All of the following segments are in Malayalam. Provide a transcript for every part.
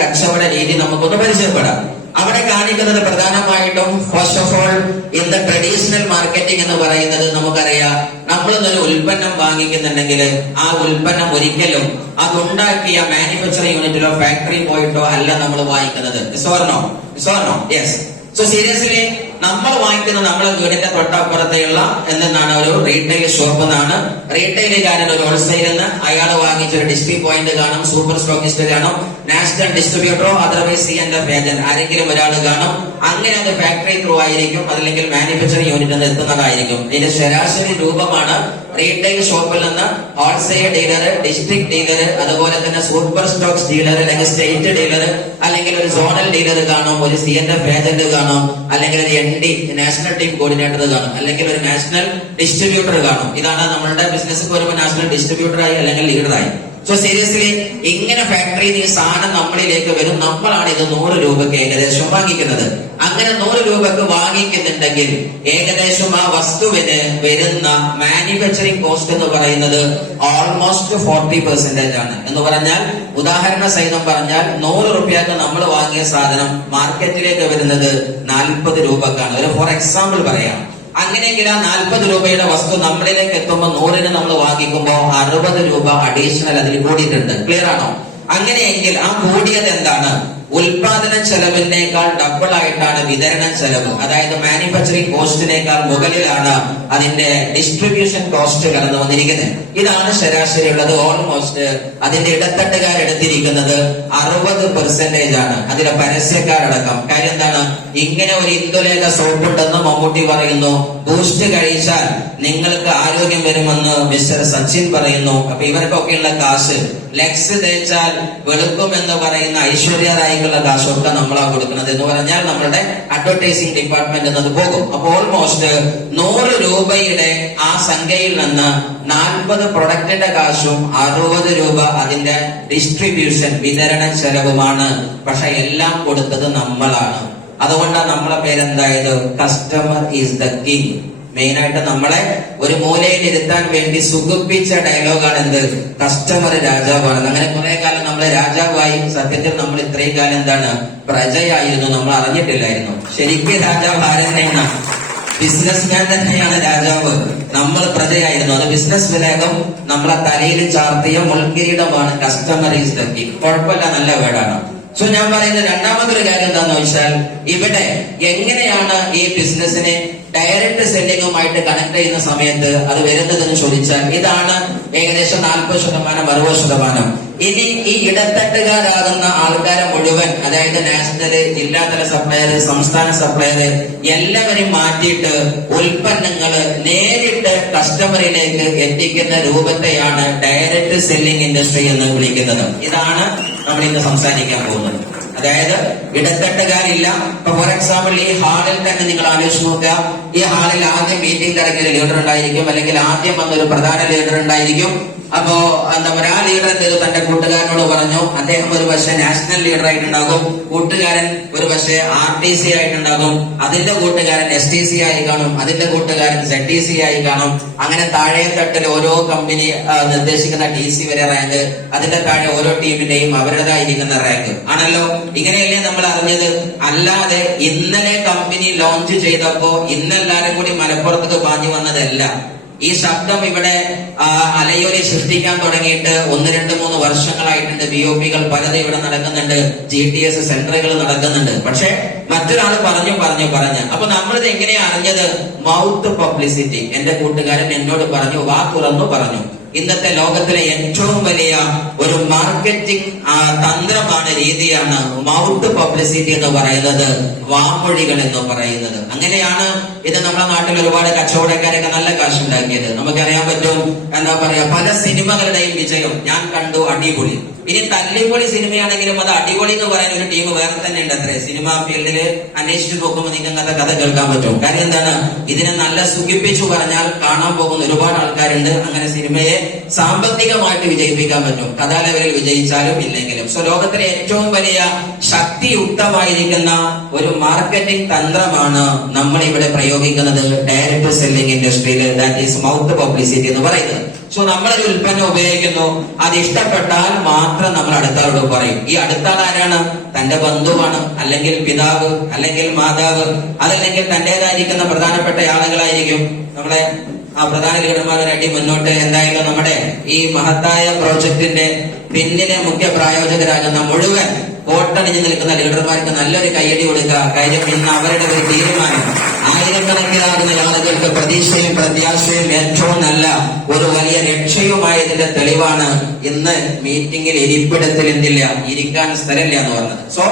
കച്ചവട രീതി നമുക്കൊന്ന് പരിചയപ്പെടാം. അവിടെ കാണിക്കുന്നത് പ്രധാനമായിട്ടും first of all in the traditional marketing എന്ന് പറയുന്നത് നമുക്കറിയാം. നമ്മളൊന്നൊരു ഉൽപ്പന്നം വാങ്ങിക്കുന്നുണ്ടെങ്കിൽ ആ ഉൽപ്പന്നം ഒരിക്കലും അതുണ്ടാക്കിയ മാനുഫാക്ചറിംഗ് യൂണിറ്റിലോ ഫാക്ടറി പോയിട്ടോ അല്ല നമ്മൾ വാങ്ങിക്കുന്നത്. യെസ്. സോ സീരിയസ്ലി നമ്മൾ വാങ്ങിക്കുന്നത് നമ്മളെ വീടിന്റെ തൊട്ടപ്പുറത്തെയുള്ള എന്താണ് ഒരു റീറ്റെയിൽ ഷോപ്പ് എന്നാണ്. റീറ്റെയിലുകാരൻ ഒരു ഹോൾസെയിൽ എന്ന് അയാൾ വാങ്ങിച്ചൊരു ഡിസ്ട്രി പോയിന്റ് കാണും, സൂപ്പർ സ്റ്റോക്കിസ്റ്റ് കാണും, നാഷണൽ ഡിസ്ട്രിബ്യൂട്ടറോ അതർവൈസ് C&F ആരെങ്കിലും ഒരാൾ കാണും. അങ്ങനെ അത് ഫാക്ടറി ത്രൂ ആയിരിക്കും, അതല്ലെങ്കിൽ മാനുഫാക്ചറിംഗ് യൂണിറ്റിൽ എത്തുന്നതായിരിക്കും. ഇതിന്റെ ശരാശരി രൂപമാണ് റീറ്റെയിൽ ഷോപ്പിൽ നിന്ന് ഹോൾസെയിൽ ഡീലർ, ഡിസ്ട്രിക്ട് ഡീലർ, അതുപോലെ തന്നെ സൂപ്പർ സ്റ്റോക്സ് ഡീലർ, അല്ലെങ്കിൽ സ്റ്റേറ്റ് ഡീലർ, അല്ലെങ്കിൽ ഒരു സോണൽ ഡീലർ കാണും, ഒരു C&F ഏജന്റ് കാണും, അല്ലെങ്കിൽ ഒരു ND നാഷണൽ ടീം കോർഡിനേറ്റർ കാണും, അല്ലെങ്കിൽ ഒരു നാഷണൽ ഡിസ്ട്രിബ്യൂട്ടർ കാണും. ഇതാണ് നമ്മളുടെ ബിസിനസ് വരുമ്പോൾ നാഷണൽ ഡിസ്ട്രിബ്യൂട്ടറായി അല്ലെങ്കിൽ ലീഡറായി. സോ സീരിയസ്ലി ഇങ്ങനെ ഫാക്ടറിയിൽ ഈ സാധനം നമ്മളിലേക്ക് വരും. നമ്മളാണ് ഇത് 100 രൂപയ്ക്ക് ഏകദേശം വാങ്ങിക്കുന്നത്. അങ്ങനെ 100 രൂപക്ക് വാങ്ങിക്കുന്നുണ്ടെങ്കിൽ ഏകദേശം ആ വസ്തുവിന് വരുന്ന മാനുഫാക്ചറിംഗ് കോസ്റ്റ് എന്ന് പറയുന്നത് ഓൾമോസ്റ്റ് 40% ആണ്. എന്ന് പറഞ്ഞാൽ ഉദാഹരണ സഹിതം പറഞ്ഞാൽ 100 രൂപയ്ക്ക് നമ്മൾ വാങ്ങിയ സാധനം മാർക്കറ്റിലേക്ക് വരുന്നത് 40 രൂപക്കാണ്. ഒരു ഫോർ എക്സാമ്പിൾ പറയാം. അങ്ങനെയെങ്കിൽ ആ 40 രൂപയുടെ വസ്തു നമ്മളിലേക്ക് എത്തുമ്പോൾ 100-ന് നമ്മൾ വാങ്ങിക്കുമ്പോൾ 60 രൂപ അഡീഷണൽ അതിൽ കൂടിയിട്ടുണ്ട്. ക്ലിയർ ആണോ? അങ്ങനെയെങ്കിൽ ആ കൂടിയത് എന്താണ്? ഉൽപാദന ചെലവിനേക്കാൾ ഡബിൾ ആയിട്ടാണ് വിതരണ ചെലവ്. അതായത് മാനുഫാക്ചറിംഗ് കോസ്റ്റിനേക്കാൾ മുകളിലാണ് അതിന്റെ ഡിസ്ട്രിബ്യൂഷൻ കോസ്റ്റ് കടന്നു വന്നിരിക്കുന്നത്. ഇതാണ് ശരാശരി ഉള്ളത്. ഓൾമോസ്റ്റ് അതിന്റെ ഇടത്തട്ടുകാരെടുത്തിരിക്കുന്നത് 60% ആണ്, അതിലെ പരസ്യക്കാരടക്കം. കാര്യം എന്താണ്? ഇങ്ങനെ ഒരു ഇന്ദുലേഖ സോപ്പ് ഉണ്ടെന്ന് മമ്മൂട്ടി പറയുന്നു, ബൂസ്റ്റ് കഴിച്ചാൽ നിങ്ങൾക്ക് ആരോഗ്യം വരുമെന്ന് മിസ്റ്റർ സച്ചിൻ പറയുന്നു. അപ്പൊ ഇവർക്കൊക്കെയുള്ള കാശ്, ലെക്സ് തേച്ചാൽ വെളുക്കുമെന്ന് പറയുന്ന ഐശ്വര്യ റായിക്കുള്ള കാശൊക്കെ നമ്മളാ കൊടുക്കുന്നത്. എന്ന് പറഞ്ഞാൽ നമ്മളുടെ അഡ്വർടൈസിംഗ് ഡിപ്പാർട്ട്മെന്റ് എന്നത് പോകും. അപ്പൊ ഓൾമോസ്റ്റ് 100 രൂപയുടെ ആ സംഖ്യയിൽ നിന്ന് 40 പ്രൊഡക്റ്റിന്റെ കാശും 60 രൂപ അതിന്റെ ഡിസ്ട്രിബ്യൂഷൻ വിതരണ ചെലവുമാണ്. പക്ഷെ എല്ലാം കൊടുത്തത് നമ്മളാണ്. അതുകൊണ്ടാണ് നമ്മളെ പേരെന്തായത്? Customer is the king. Main ആയിട്ട് നമ്മളെ ഒരു മൂലയിൽ ഇരുത്താൻ വേണ്ടി സുഖിപ്പിച്ച ഡയലോഗാണ് എന്ത്? കസ്റ്റമർ രാജാവാണ്. അങ്ങനെ കുറെ കാലം നമ്മളെ രാജാവായി. സത്യത്തിൽ നമ്മൾ ഇത്രയും കാലം എന്താണ്? പ്രജയായിരുന്നു. നമ്മൾ അറിഞ്ഞിട്ടില്ലായിരുന്നു. ശരിക്കും രാജാവ് ആരെന്നെയാണ്? ബിസിനസ്മാൻ തന്നെയാണ് രാജാവ്. നമ്മൾ പ്രജയായിരുന്നു. അത് ബിസിനസ് വിവേകം നമ്മളെ തലയിൽ ചാർത്തിയ മുൾക്കിരീടമാണ്. Customer is the king. കുഴപ്പമില്ല, നല്ല വേർഡാണ്. സോ ഞാൻ പറയുന്നത് രണ്ടാമതൊരു കാര്യം എന്താന്ന് വെച്ചാൽ, ഇവിടെ എങ്ങനെയാണ് ഈ ബിസിനസിനെ ഡയറക്ട് സെല്ലിങ്ങുമായിട്ട് കണക്ട് ചെയ്യുന്ന സമയത്ത് അത് വരുന്നതെന്ന് ചോദിച്ചാൽ, ഇതാണ് ഏകദേശം 40%, 60%. ഇനി ഈ ഇടത്തട്ടുകാരാകുന്ന ആൾക്കാരെ മുഴുവൻ, അതായത് നാഷണൽ, ജില്ലാതല സപ്ലയർ, സംസ്ഥാന സപ്ലയർ എല്ലാവരെയും മാറ്റിയിട്ട് ഉൽപ്പന്നങ്ങൾ നേരിട്ട് കസ്റ്റമറിലേക്ക് എത്തിക്കുന്ന രൂപത്തെയാണ് ഡയറക്ട് സെല്ലിംഗ് ഇൻഡസ്ട്രി എന്ന് വിളിക്കുന്നത്. ഇതാണ് നമ്മൾ ഇന്ന് സംസാരിക്കാൻ പോകുന്നത്. അതായത് ഇടത്തട്ടുകാരില്ല. ഇപ്പൊ ഫോർ എക്സാമ്പിൾ ഈ ഹാളിൽ തന്നെ നിങ്ങൾ ആലോചിച്ച് നോക്കുക. ഈ ഹാളിൽ ആദ്യം മീറ്റിംഗ് ഇറങ്ങിയ ഒരു ലീഡർ ഉണ്ടായിരിക്കും, അല്ലെങ്കിൽ ആദ്യം വന്നൊരു പ്രധാന ലീഡർ ഉണ്ടായിരിക്കും. അപ്പോ എന്താ പറയുക, ആ ലീഡർ എന്ത് തന്റെ കൂട്ടുകാരനോട് പറഞ്ഞു. അദ്ദേഹം ഒരു പക്ഷേ നാഷണൽ ലീഡർ ആയിട്ടുണ്ടാകും, കൂട്ടുകാരൻ ഒരു പക്ഷേ RTC ആയിട്ടുണ്ടാകും, അതിന്റെ കൂട്ടുകാരൻ STC ആയി കാണും, അതിന്റെ കൂട്ടുകാരൻ ZTC ആയി കാണും. അങ്ങനെ താഴെ തട്ടിൽ ഓരോ കമ്പനി നിർദ്ദേശിക്കുന്ന DC വരെ റാങ്ക്, അതിന്റെ താഴെ ഓരോ ടീമിന്റെയും അവരുടേതായിരിക്കുന്ന റാങ്ക് ആണല്ലോ. ഇങ്ങനെയല്ലേ നമ്മൾ അറിഞ്ഞത്. അല്ലാതെ ഇന്നലെ കമ്പനി ലോഞ്ച് ചെയ്തപ്പോ ഇന്നെല്ലാരും കൂടി മലപ്പുറത്തേക്ക് പാഞ്ഞു വന്നതല്ല. ഈ ശബ്ദം ഇവിടെ അലയൊലി സൃഷ്ടിക്കാൻ തുടങ്ങിയിട്ട് 1, 2, 3 വർഷങ്ങളായിട്ടുണ്ട്. BOP-കൾ പലതും ഇവിടെ നടക്കുന്നുണ്ട്, GTS സെന്ററുകൾ നടക്കുന്നുണ്ട്. പക്ഷെ മറ്റൊരാൾ പറഞ്ഞു. അപ്പൊ നമ്മളിത് എങ്ങനെയാ അറിഞ്ഞത്? Mouth publicity. എന്റെ കൂട്ടുകാരൻ എന്നോട് പറഞ്ഞു, വാ തുറന്നു പറഞ്ഞു. ഇന്നത്തെ ലോകത്തിലെ ഏറ്റവും വലിയ ഒരു മാർക്കറ്റിംഗ് തന്ത്രമാണ്, രീതിയാണ് മൗത്ത് പബ്ലിസിറ്റി എന്ന് പറയുന്നത്, വാമൊഴികൾ എന്ന് പറയുന്നത്. അങ്ങനെയാണ് ഇത് നമ്മുടെ നാട്ടിൽ ഒരുപാട് കച്ചവടക്കാരൊക്കെ നല്ല കാശുണ്ടാക്കിയത്. നമുക്കറിയാൻ പറ്റും. എന്താ പറയാ, പല സിനിമകളുടെയും വിജയം ഞാൻ കണ്ടു, അടിപൊളി. ഇനി തല്ലിപ്പൊളി സിനിമയാണെങ്കിലും അത് അടിപൊളി എന്ന് പറയുന്ന ഒരു ടീം വേറെ തന്നെ ഉണ്ട്. അത്രേ സിനിമാ ഫീൽഡില് അന്വേഷിച്ചു നോക്കുമ്പോൾ നിങ്ങൾക്ക് അങ്ങനത്തെ കഥ കേൾക്കാൻ പറ്റും. കാര്യം എന്താണ്? ഇതിനെ നല്ല സുഖിപ്പിച്ചു പറഞ്ഞാൽ കാണാൻ പോകുന്ന ഒരുപാട് ആൾക്കാരുണ്ട്. അങ്ങനെ സിനിമയെ സാമ്പത്തികമായിട്ട് വിജയിപ്പിക്കാൻ പറ്റും, കഥാ ലെവലിൽ വിജയിച്ചാലും ഇല്ലെങ്കിലും. സോ ലോകത്തിലെ ഏറ്റവും വലിയ ശക്തിയുക്തമായിരിക്കുന്ന ഒരു മാർക്കറ്റിംഗ് തന്ത്രമാണ് നമ്മൾ ഇവിടെ പ്രയോഗിക്കുന്നത് ഡയറക്ട് സെല്ലിംഗ് ഇൻഡസ്ട്രിയിൽ, ദാറ്റ് ഈസ് മൗത്ത് പബ്ലിസിറ്റി എന്ന് പറയുന്നത്. സോ നമ്മളൊരു ഉൽപ്പന്നം ഉപയോഗിക്കുന്നു, അത് ഇഷ്ടപ്പെട്ടാൽ മാത്രം നമ്മൾ അടുത്ത ആളോട് പറയും. ഈ അടുത്ത ആൾ ആരാണ്? തന്റെ ബന്ധുവാണ്, അല്ലെങ്കിൽ പിതാവ്, അല്ലെങ്കിൽ മാതാവ്, അതല്ലെങ്കിൽ തന്റേതായിരിക്കുന്ന പ്രധാനപ്പെട്ട ആളുകളായിരിക്കും. നമ്മളെ ആ പ്രധാന ലീഡർമാരടി മുന്നോട്ട് എന്തായാലും നമ്മുടെ ഈ മഹത്തായ പ്രോജക്ടിന്റെ പിന്നിലെ മുഖ്യ പ്രായോജകരാകുന്ന മുഴുവൻ കോട്ടണിഞ്ഞു നിൽക്കുന്ന ലീഡർമാർക്ക് നല്ലൊരു കയ്യടി കൊടുക്കുക. കാര്യം ഇന്ന് അവരുടെ ഒരു തീരുമാനം ആയിരക്കണക്കിനാകുന്ന ആളുകൾക്ക് പ്രതീക്ഷയും പ്രത്യാശയും ഏറ്റവും നല്ല ഒരു വലിയ രക്ഷയുമായതിന്റെ തെളിവാണ് ഇന്ന് മീറ്റിംഗിൽ ഇരിപ്പിടത്തിൽ എന്തില്ല, ഇരിക്കാൻ സ്ഥലമില്ല എന്ന് പറഞ്ഞത്. സോ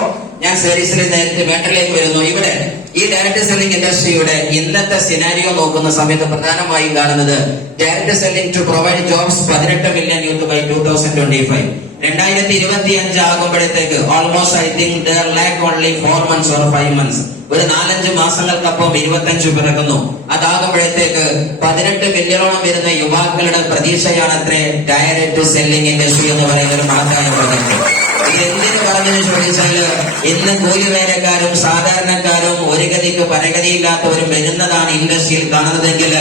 ഞാൻ സീരീസിൽ നേരത്തെ മാറ്ററിലേക്ക് വരുന്നു. ഇവിടെ ഈ ഡയറക്ട് സെല്ലിംഗ് ഇൻഡസ്ട്രിയുടെ ഇന്നത്തെ സിനാരിയോ നോക്കുന്ന സമയത്ത് പ്രധാനമായും കാണുന്നത് direct selling to provide jobs 18 million youth by 2025. 2025 ആകുമ്പോഴത്തേക്ക് almost I think there lack only 4 months or 5 months. ഒരു 4-5 മാസങ്ങൾക്കപ്പം 25 പിറക്കുന്നു. അതാകുമ്പോഴത്തേക്ക് 18 മില്യണോളം വരുന്ന യുവാക്കളുടെ പ്രതീക്ഷയാണത്രേ ഡയറക്ട് സെല്ലിംഗ് ഇൻഡസ്ട്രി എന്ന് പറയുന്ന ഒരു മഹത്തായ പ്രൊജക്ട്. എന്തിനു പറഞ്ഞെന്ന് ചോദിച്ചാല് ഇന്ന് കൂലിവേലക്കാരും സാധാരണക്കാരും ഒരു ഗതിക്ക് പരഗതിയില്ലാത്തവരും വരുന്നതാണ് ഇൻഡസ്ട്രിയിൽ കാണുന്നതെങ്കിൽ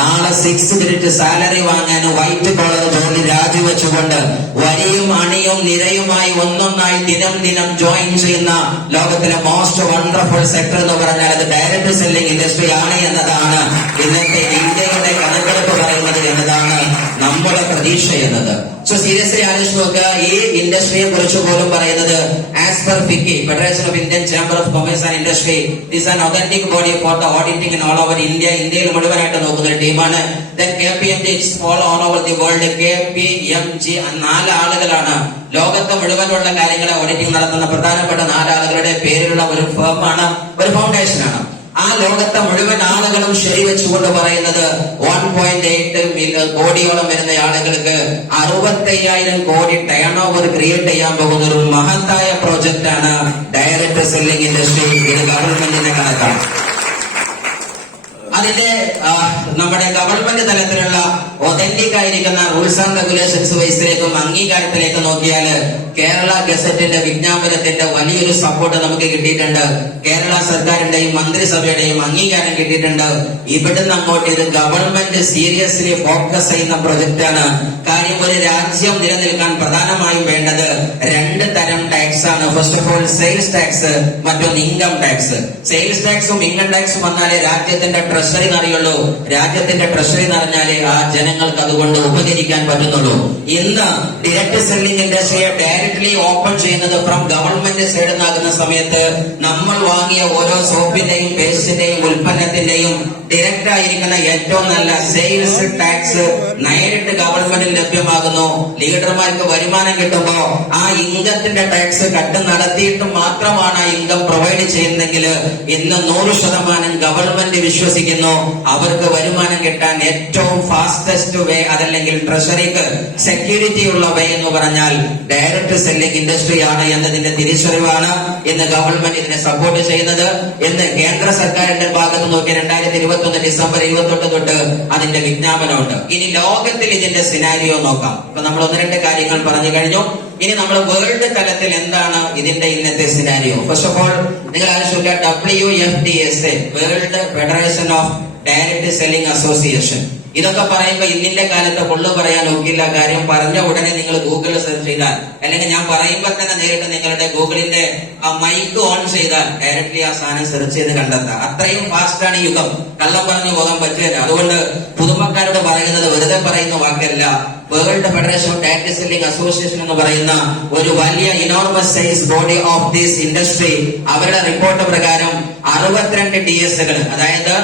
നാളെ 6 ഡിജിറ്റ് സാലറി വാങ്ങാൻ വൈറ്റ് കോളർ ജോലി രാജിവെച്ചുകൊണ്ട് വരിയും അണിയും നിരയുമായി ഒന്നൊന്നായി ദിനം ജോയിൻ ചെയ്യുന്ന ലോകത്തിലെ മോസ്റ്റ് വണ്ടർഫുൾ സെക്ടർ എന്ന് പറഞ്ഞാൽ അത് ഡയറക്ട് സെല്ലിംഗ് ഇൻഡസ്ട്രി ആണ് എന്നതാണ് ഇന്നത്തെ ഇന്ത്യയുടെ കണക്കെടുപ്പ് പറയുന്നത്, എന്നതാണ് നമ്മുടെ പ്രതീക്ഷ എന്നത്. സോ സീരിയസ്ലി ആലോചിച്ച് നോക്കുക. ഈ ഇൻഡസ്ട്രിയെ കുറിച്ച് പോലും പറയുന്നത് as per FICCI, federation of Indian chamber of commerce and industry, this an authentic body for the auditing in all over India. ഇന്ത്യയിൽ മുഴുവനായിട്ട് നോക്കുന്ന ഒരു ടീമാണ്. Then KPMG all over the world. KPMG 4 ആളുകളാണ് ലോകത്തെ മുഴുവനുള്ള കാര്യങ്ങളെ ഓഡിറ്റിംഗ് നടത്തുന്ന പ്രധാനപ്പെട്ട 4 ആളുകളുടെ പേരിലുള്ള ഒരു ഫേമാണ്, ഒരു ഫൗണ്ടേഷനാണ്. ആ ലോകത്തെ മുഴുവൻ ആളുകളും ശരിവെച്ചുകൊണ്ട് പറയുന്നത് 1.8 കോടിയോളം വരുന്ന ആളുകൾക്ക് 65,000 കോടി ടേൺ ഓവർ ക്രിയേറ്റ് ചെയ്യാൻ പോകുന്ന ഒരു മഹത്തായ പ്രോജക്റ്റ് ആണ് ഡയറക്ട് സെല്ലിംഗ് ഇൻഡസ്ട്രി. ഇത് ഗവൺമെന്റിന്റെ കണക്കാണ്. അതിന്റെ നമ്മുടെ ഗവൺമെന്റ് തലത്തിലുള്ള ഒതന്റിക് ആയിരിക്കുന്ന റൂൾസ് ആൻഡ് റെഗുലേഷൻസ് വൈസിലേക്കും അംഗീകാരത്തിലേക്ക് നോക്കിയാൽ കേരള ഗസറ്റിന്റെ വിജ്ഞാപനത്തിന്റെ വലിയൊരു സപ്പോർട്ട് നമുക്ക് കിട്ടിയിട്ടുണ്ട്. കേരള സർക്കാരിന്റെയും മന്ത്രിസഭയുടെയും അംഗീകാരം കിട്ടിയിട്ടുണ്ട്. ഇവിടുന്ന് അങ്ങോട്ട് ഇത് ഗവൺമെന്റ് സീരിയസ്ലി ഫോക്കസ് ചെയ്യുന്ന പ്രൊജക്റ്റാണ്. കാര്യം ഒരു രാജ്യം നിലനിൽക്കാൻ പ്രധാനമായും വേണ്ടത് 2 തരം ടാക്സ് ആണ്. First of all sales tax, മറ്റൊന്ന് ഇൻകം ടാക്സ്. സെയിൽസ് ടാക്സും ഇൻകം ടാക്സും വന്നാലേ രാജ്യത്തിന്റെ ട്രഷറി നിറയുള്ളൂ. രാജ്യത്തിന്റെ ട്രഷറി നിറഞ്ഞാലേ ആ ജനങ്ങൾക്ക് അതുകൊണ്ട് ഉപകരിക്കാൻ പറ്റുന്നുള്ളൂ. ഇന്ന് ഡയറക്ട് സെല്ലിംഗ് ഇൻഡസ്ട്രിയെ ഡയറക്ട്ലി ഓപ്പൺ ചെയ്യുന്നത് ഫ്രം ഗവൺമെന്റ് സൈഡിൽ നിന്നാകുന്ന സമയത്ത് നമ്മൾ വാങ്ങിയ ഓരോ സോപ്പിന്റെയും പേസ്റ്റിന്റെയും ഉൽപ്പന്നത്തിന്റെയും ഡയറക്റ്റ് ആയിരിക്കുന്ന ഏറ്റവും നല്ല സെയിൽസ് ടാക്സ് നേരിട്ട് ഗവൺമെന്റിൽ ലഭ്യമാകുന്നു. ലീഡർമാർക്ക് വരുമാനം കിട്ടുമ്പോ ആ ഇൻകത്തിന്റെ ടാക്സ് കട്ട് നടത്തിയിട്ട് മാത്രമാണ് ആ ഇൻകം പ്രൊവൈഡ് ചെയ്യുന്നതെങ്കിൽ ഇന്ന് 100% ഗവൺമെന്റ് വിശ്വസിക്കുന്നു അവർക്ക് വരുമാനം കിട്ടാൻ ഏറ്റവും ഫാസ്റ്റസ്റ്റ് വേ, അതല്ലെങ്കിൽ ട്രഷറിക്ക് സെക്യൂരിറ്റി ഉള്ള വേ എന്ന് പറഞ്ഞാൽ ഡയറക്ട് സെല്ലിംഗ് ഇൻഡസ്ട്രി ആണ് എന്നതിന്റെ തിരിച്ചറിവാണ് ഇന്ന് ഗവൺമെന്റ് ഇതിനെ സപ്പോർട്ട് ചെയ്യുന്നത്. ഇന്ന് കേന്ദ്ര സർക്കാരിന്റെ ഭാഗത്ത് നോക്കി 2021 ഡിസംബർ 28 തൊട്ട് അതിന്റെ വിജ്ഞാപനമുണ്ട്. ഇനി ലോകത്തിൽ ഇതിന്റെ സിനാരിയോ നോക്കാം. ഇപ്പൊ നമ്മൾ 1-2 കാര്യങ്ങൾ പറഞ്ഞു കഴിഞ്ഞു. ഇനി നമ്മൾ വേൾഡ് തലത്തിൽ എന്താണ് ഇതിന്റെ ഇന്നത്തെ സിനാരിയോ? ഫസ്റ്റ് ഓഫ് ഓൾ നിങ്ങൾ ആലോചിക്കുക, WFDSA, world federation of direct selling association. ഇതൊക്കെ പറയുമ്പോ ഇന്നിന്റെ കാലത്ത് കൊള്ളു പറയാൻ ഒക്കില്ല. കാര്യം പറഞ്ഞ ഉടനെ നിങ്ങൾ ഗൂഗിളിൽ സെർച്ച് ചെയ്താൽ, അല്ലെങ്കിൽ ഞാൻ പറയുമ്പോൾ തന്നെ നേരിട്ട് നിങ്ങളുടെ ഗൂഗിളിന്റെ മൈക്ക് ഓൺ ചെയ്താൽ ഡയറക്ട്ലി ആ സാധനം സെർച്ച് ചെയ്ത് കണ്ടെത്താം. അത്രയും ഫാസ്റ്റാണ് യുഗം. കള്ളം പറഞ്ഞു പോകാൻ പറ്റില്ല. അതുകൊണ്ട് പുതുമക്കാരോട് പറയുന്നത് വെറുതെ പറയുന്ന വാക്കല്ല. World federation of direct selling association എന്ന് പറയുന്ന ഒരു വലിയ enormous size body of this industry, അവരുടെ റിപ്പോർട്ട് പ്രകാരം 62 DSകൾ, അതായത്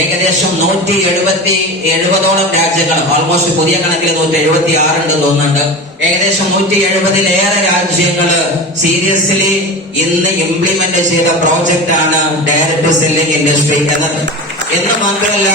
ഏകദേശം 170ഓളം രാജ്യങ്ങൾ, ഓൾമോസ്റ്റ് പുതിയ കണക്കിൽ 176 ഉണ്ടെന്ന് തോന്നുന്നുണ്ട്. ഏകദേശം 170-ലേറെ രാജ്യങ്ങള് സീരിയസ്ലി ഇന്ന് ഇംപ്ലിമെന്റ് ചെയ്ത പ്രോജക്റ്റ് ആണ് ഡയറക്ട് സെല്ലിംഗ് ഇൻഡസ്ട്രി എന്നത്. എന്ന് മാത്രമല്ല,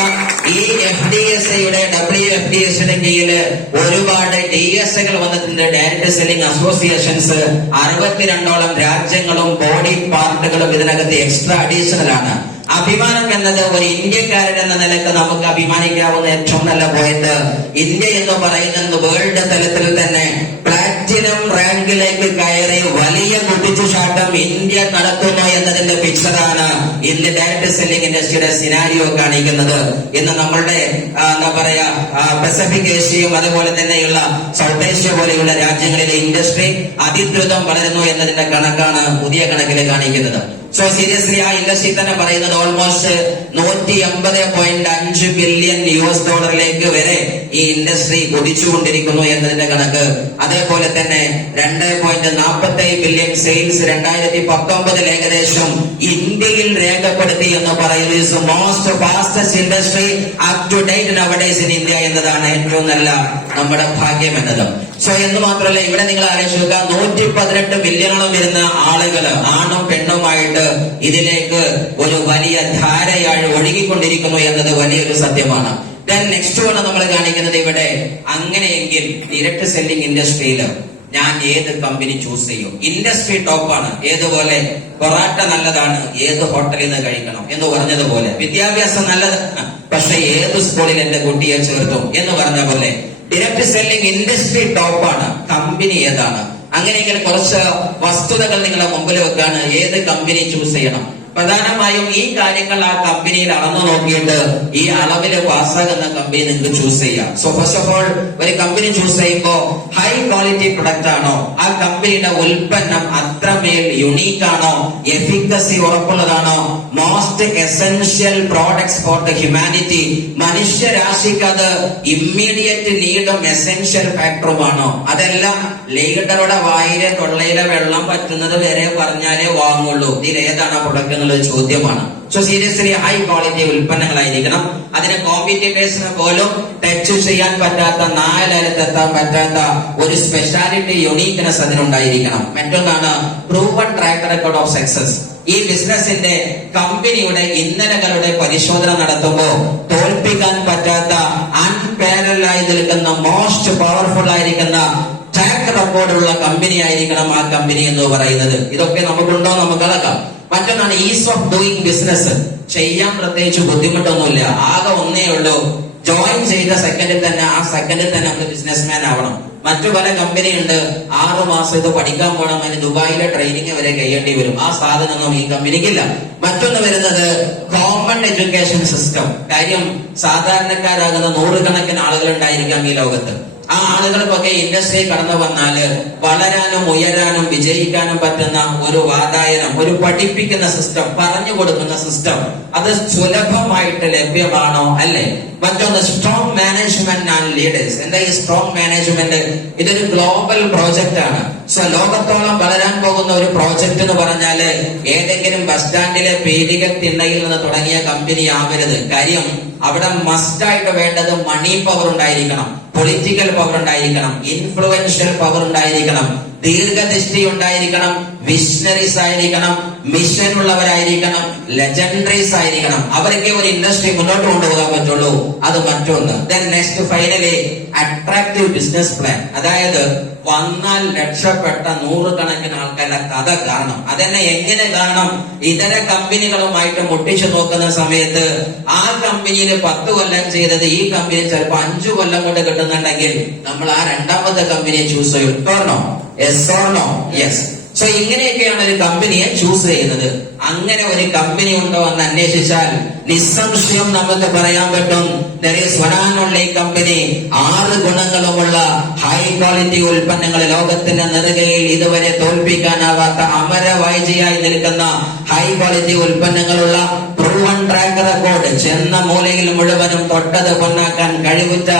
ഈ FDSAയുടെ WFDSAയുടെ കീഴില് ഒരുപാട് DSAകൾ വന്നിട്ടുണ്ട്. ഡയറക്ട് സെല്ലിംഗ് അസോസിയേഷൻസ് 62ഓളം രാജ്യങ്ങളും ബോഡി പാർട്ടുകളും ഇതിനകത്ത് എക്സ്ട്രാ അഡീഷണൽ ആണ്. ആ അഭിമാനം എന്നത് ഒരു ഇന്ത്യക്കാരൻ എന്ന നിലക്ക് നമുക്ക് അഭിമാനിക്കാവുന്ന ഏറ്റവും നല്ല പോയിന്റ്, ഇന്ത്യ എന്ന് പറയുന്നത് വേൾഡ് തലത്തിൽ തന്നെ പ്ലാറ്റിനം റാങ്കിലേക്ക് കയറി വലിയ കുതിച്ചുചാട്ടം ഇന്ത്യ നടത്തുന്നു എന്നതിന്റെ പിക്ചറാണ് ഇന്ന് ഡയറക്ട് സെല്ലിംഗ് ഇൻഡസ്ട്രിയുടെ സിനാരിയോ കാണിക്കുന്നത്. ഇന്ന് നമ്മളുടെ എന്താ പറയാ പസഫിക് ഏഷ്യയും അതുപോലെ തന്നെയുള്ള സൗത്ത് ഏഷ്യ പോലെയുള്ള രാജ്യങ്ങളിലെ ഇൻഡസ്ട്രി അതിദ്രുതം വളരുന്നു എന്നതിന്റെ കണക്കാണ് പുതിയ കണക്കിൽ കാണിക്കുന്നത്. സോ സീരിയസ്ലി ആ ഇൻഡസ്ട്രി തന്നെ പറയുന്നത് ഓൾമോസ്റ്റ് 180.5 ബില്യൺ US$ വരെ ഈ ഇൻഡസ്ട്രി കുതിച്ചുകൊണ്ടിരിക്കുന്നു എന്നതിന്റെ കണക്ക്. അതേപോലെ തന്നെ 2.47 ബില്യൺ സെയിൽസ് 2019 ഏകദേശം ഇന്ത്യയിൽ രേഖപ്പെടുത്തി എന്ന് പറയുന്നത് most fastest industry up to date nowadays in India എന്നതാണ് ഏറ്റവും നല്ല നമ്മുടെ ഭാഗ്യം എന്നത്. സോ എന്ന് മാത്രമല്ല, ഇവിടെ നിങ്ങൾ ആലോചിക്കുക 118 ബില്യണോളം വരുന്ന ആളുകൾ ആണും പെണ്ണുമായിട്ട് ഇതിലേക്ക് ഒരു വലിയ ധാരയാഴ് ഒഴുകിക്കൊണ്ടിരിക്കുന്നു എന്നത് വലിയൊരു സത്യമാണ്. നെക്സ്റ്റ് ആണ് നമ്മൾ കാണിക്കുന്നത് ഇവിടെ. അങ്ങനെയെങ്കിൽ ഡയറക്ട് സെല്ലിംഗ് ഇൻഡസ്ട്രിയിൽ ഞാൻ ഏത് കമ്പനി ചൂസ് ചെയ്യും? ഇൻഡസ്ട്രി ടോപ്പാണ്. ഏതുപോലെ പൊറാട്ട നല്ലതാണ്, ഏത് ഹോട്ടലിൽ നിന്ന് കഴിക്കണം എന്ന് പറഞ്ഞതുപോലെ വിദ്യാഭ്യാസം നല്ലത്, പക്ഷെ ഏത് സ്കൂളിൽ എന്റെ കുട്ടിയെ ചേർത്തും എന്ന് പറഞ്ഞ പോലെ ഡയറക്ട് സെല്ലിംഗ് ഇൻഡസ്ട്രി ടോപ്പാണ്. കമ്പനി ഏതാണ്? അങ്ങനെയെങ്കിൽ കുറച്ച് വസ്തുതകൾ നിങ്ങളെ മുമ്പിൽ വെക്കാണ്. ഏത് കമ്പനി ചൂസ് ചെയ്യണം? പ്രധാനമായും ഈ കാര്യങ്ങൾ ആ കമ്പനിയിൽ അളന്നു നോക്കിയിട്ട് ഈ അളവില് പാസ്സാകുന്ന കമ്പനി നിങ്ങൾക്ക് ചൂസ് ചെയ്യാം. സോ ഫസ്റ്റ് ഓഫ് ഓൾ ഒരു കമ്പനി ചൂസ് ചെയ്യുമ്പോൾ ഹൈ ക്വാളിറ്റി പ്രൊഡക്റ്റ് ആണോ, ആ കമ്പനിയുടെ ഉൽപ്പന്നം അത്രമേൽ യുണീക്ക് ആണോ, എഫിക്കസി ഉറപ്പുള്ളതാണോ, most essential products for the humanity, മനുഷ്യരാശിക്ക് അത് ഇമ്മീഡിയറ്റ് നീഡും എസെൻഷ്യൽ ഫാക്ടറുമാണോ, അതെല്ലാം ലീഡറുടെ വായിലെ തൊള്ളയിലെ വെള്ളം പറ്റുന്നത് വരെ പറഞ്ഞാലേ വാങ്ങുള്ളൂ. ഇതിലേതാണ് പ്രൊഡക്റ്റ് എന്നുള്ള ചോദ്യമാണ്. സോ സീരിയസ്ലി ഹൈ ക്വാളിറ്റി ഉൽപ്പന്നങ്ങളായിരിക്കണം. അതിന് കോമ്പറ്റീറ്റേഴ്സിന് പോലും ടച്ച് ചെയ്യാൻ പറ്റാത്ത, നാലരത്തെത്താൻ പറ്റാത്ത ഒരു സ്പെഷ്യാലിറ്റി, യുണീക്ക്നെസ് അതിനുണ്ടായിരിക്കണം. മറ്റൊന്നാണ് proven track record of success. ഈ ബിസിനസിന്റെ കമ്പനിയുടെ ഇന്നലകളുടെ പരിശോധന നടത്തുമ്പോൾ തോൽപ്പിക്കാൻ പറ്റാത്ത, അൺപാരലായി നിൽക്കുന്ന, മോസ്റ്റ് പവർഫുൾ ആയിരിക്കുന്ന ട്രാക്ക് റെക്കോർഡുള്ള കമ്പനി ആയിരിക്കണം ആ കമ്പനി എന്ന് പറയുന്നത്. ഇതൊക്കെ നമുക്കുണ്ടോ? നമുക്ക് അളക്കാം. മറ്റൊന്നാണ് ഈസ് ഓഫ് ഡൂയിങ് ബിസിനസ്. ചെയ്യാൻ പ്രത്യേകിച്ച് ബുദ്ധിമുട്ടൊന്നുമില്ല. ആകെ ഒന്നേ ഉള്ളൂ, ജോയിൻ ചെയ്ത സെക്കൻഡിൽ തന്നെ നമ്മൾ ബിസിനസ്മാൻ ആവണം. മറ്റു പല കമ്പനി ഉണ്ട്, 6 മാസം ഇത് പഠിക്കാൻ പോകണം, അതിന് ദുബായിലെ ട്രെയിനിങ് വരെ കഴിയേണ്ടി വരും. ആ സാധനമൊന്നും ഈ കമ്പനിക്കില്ല. മറ്റൊന്ന് വരുന്നത് കോമൺ എഡ്യൂക്കേഷൻ സിസ്റ്റം. കാര്യം സാധാരണക്കാരാകുന്ന നൂറുകണക്കിന് ആളുകൾ ഉണ്ടായിരിക്കാം ഈ ലോകത്ത്. ആ ആളുകൾക്കൊക്കെ ഇൻഡസ്ട്രി കടന്നു വന്നാല് വളരാനും ഉയരാനും വിജയിക്കാനും പറ്റുന്ന ഒരു വാതായനം, ഒരു പഠിപ്പിക്കുന്ന സിസ്റ്റം, പറഞ്ഞു കൊടുക്കുന്ന സിസ്റ്റം, അത് സുലഭമായിട്ട് ലഭ്യമാണോ? അല്ലേ? മറ്റൊന്ന് സ്ട്രോങ് മാനേജ്മെന്റ് ആൻഡ് ലീഡേഴ്സ്. എന്താ ഈ സ്ട്രോങ് മാനേജ്മെന്റ്? ഇതൊരു ഗ്ലോബൽ പ്രോജക്റ്റ് ആണ്. സോ ലോകത്തോളം വളരാൻ പോകുന്ന ഒരു പ്രോജക്റ്റ് എന്ന് പറഞ്ഞാല് ഏതെങ്കിലും ബസ് സ്റ്റാൻഡിലെ പീഡിക തിണ്ണയിൽ നിന്ന് തുടങ്ങിയ കമ്പനി ആവരുത്. കാര്യം അവിടെ മസ്റ്റായിട്ട് വേണ്ടത് മണി പവർ ഉണ്ടായിരിക്കണം, പൊളിറ്റിക്കൽ പവർ ഉണ്ടായിരിക്കണം, ഇൻഫ്ലുവൻഷ്യൽ പവർ ഉണ്ടായിരിക്കണം, ദീർഘദൃഷ്ടി ഉണ്ടായിരിക്കണം, വിഷണറീസ് ആയിരിക്കണം, മിഷൻ ഉള്ളവരായിരിക്കണം, ലെജൻഡറീസ് ആയിരിക്കണം. അവരൊക്കെ ഒരു ഇൻഡസ്ട്രി മുന്നോട്ട് കൊണ്ടുപോകാൻ പറ്റുള്ളൂ. അത് മറ്റൊന്ന്. Next finally attractive business plan. അതായത് വന്നാൽ രക്ഷപ്പെട്ട നൂറുകണക്കിന് ആൾക്കാരുടെ കഥ കാണണം. അതെന്നെ എങ്ങനെ കാണണം? ഇതര കമ്പനികളുമായിട്ട് മുട്ടിച്ചു നോക്കുന്ന സമയത്ത് ആ കമ്പനിയിൽ 10 കൊല്ലം ചെയ്തത് ഈ കമ്പനി ചിലപ്പോൾ 5 കൊല്ലം കൊണ്ട് കിട്ടുന്നുണ്ടെങ്കിൽ നമ്മൾ ആ രണ്ടാമത്തെ കമ്പനിയെ ചൂസ് ചെയ്യും. Yes or no? Yes. So ഇങ്ങനെയൊക്കെയാണ് ഒരു കമ്പനിയെ ചൂസ് ചെയ്യുന്നത്. അങ്ങനെ ഒരു കമ്പനി ഉണ്ടോ എന്ന് അന്വേഷിച്ചാൽ നിസ്സംശയം നമുക്ക് പറയാൻ പറ്റും, കമ്പനി 6 ഗുണങ്ങളുമുള്ള ഹൈ ക്വാളിറ്റി ഉൽപ്പന്നങ്ങൾ, ലോകത്തിന്റെ നെറുകയിൽ ഇതുവരെ തോൽപ്പിക്കാനാവാത്ത അമരവാഴ്ചയായി നിൽക്കുന്ന ഹൈ ക്വാളിറ്റി ഉൽപ്പന്നങ്ങളുള്ള പ്രൂവൺ ട്രാക്ക് റെക്കോർഡ്, ചെന്ന മൂലയിൽ മുഴുവനും തൊട്ടത് പൊന്നാക്കാൻ കഴിവുറ്റ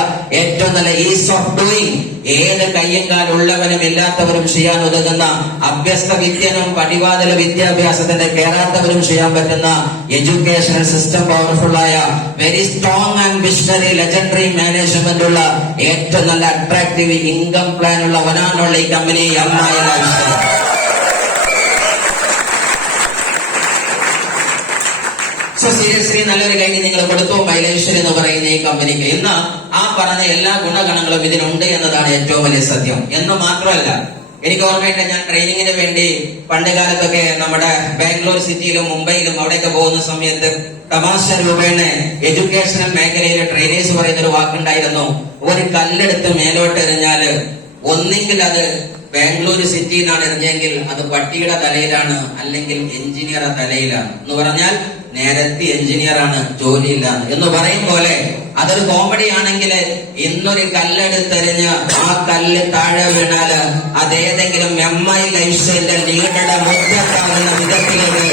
ഏറ്റവും നല്ല ഈസ് ഓഫ് ഡൂയിങ്, ഏത് കയ്യും കാലുള്ളവനും ഇല്ലാത്തവരും ചെയ്യാൻ ഉതകുന്ന, അഭ്യസ്ത വിദ്യനും പടിവാതിൽ വിദ്യാഭ്യാസത്തിന്റെ കേറാത്തവരും ചെയ്യാൻ പറ്റുന്ന എഡ്യൂക്കേഷണൽ സിസ്റ്റം പവർഫുൾ ആയ, very strong and visionary legendary management ഉള്ള, ഏറ്റവും നല്ല അട്രാക്റ്റീവ് ഇൻകം പ്ലാൻ ഉള്ള വനാനുള്ള ഈ കമ്പനി സോ സീരിയസ്ലി നല്ലൊരു കൈ നിങ്ങൾ കൊടുത്തു മൈലേശ്വർ എന്ന് പറയുന്ന ഈ കമ്പനിക്ക്. ഇന്ന് ആ പറഞ്ഞ എല്ലാ ഗുണഗണങ്ങളും ഇതിനുണ്ട് എന്നതാണ് ഏറ്റവും വലിയ സത്യം. എന്ന് മാത്രമല്ല എനിക്ക് ഓർമ്മയുണ്ട്, ഞാൻ ട്രെയിനിങ്ങിന് വേണ്ടി പണ്ട് കാലത്തൊക്കെ നമ്മുടെ ബാംഗ്ലൂർ സിറ്റിയിലും മുംബൈയിലും അവിടെയൊക്കെ പോകുന്ന സമയത്ത് തമാശ രൂപേണ എഡ്യൂക്കേഷണൽ മേഖലയിലെ ട്രെയിനേഴ്സ് പറയുന്ന ഒരു വാക്കുണ്ടായിരുന്നു, ഒരു കല്ലെടുത്ത് മേലോട്ട് എറിഞ്ഞാല് ഒന്നെങ്കിൽ അത് ബാംഗ്ലൂർ സിറ്റിയിൽ നിന്നാണ് എറിഞ്ഞെങ്കിൽ അത് പട്ടിയുടെ തലയിലാണ്, അല്ലെങ്കിൽ എഞ്ചിനീയറുടെ തലയിലാണ്. എന്ന് പറഞ്ഞാൽ നേരത്തെ എഞ്ചിനീയറാണ്, ജോലിയില്ല എന്ന് പറയും പോലെ അതൊരു കോമഡി ആണെങ്കിൽ ഇന്നൊരു കല്ലെടുത്തെറിഞ്ഞ് ആ കല്ല് താഴെ വീണാല് അതേതെങ്കിലും MI ലൈഫ് സ്റ്റൈലിന്റെ ലീഡറുടെ മുറ്റത്താകുന്ന വിധത്തിലേക്ക്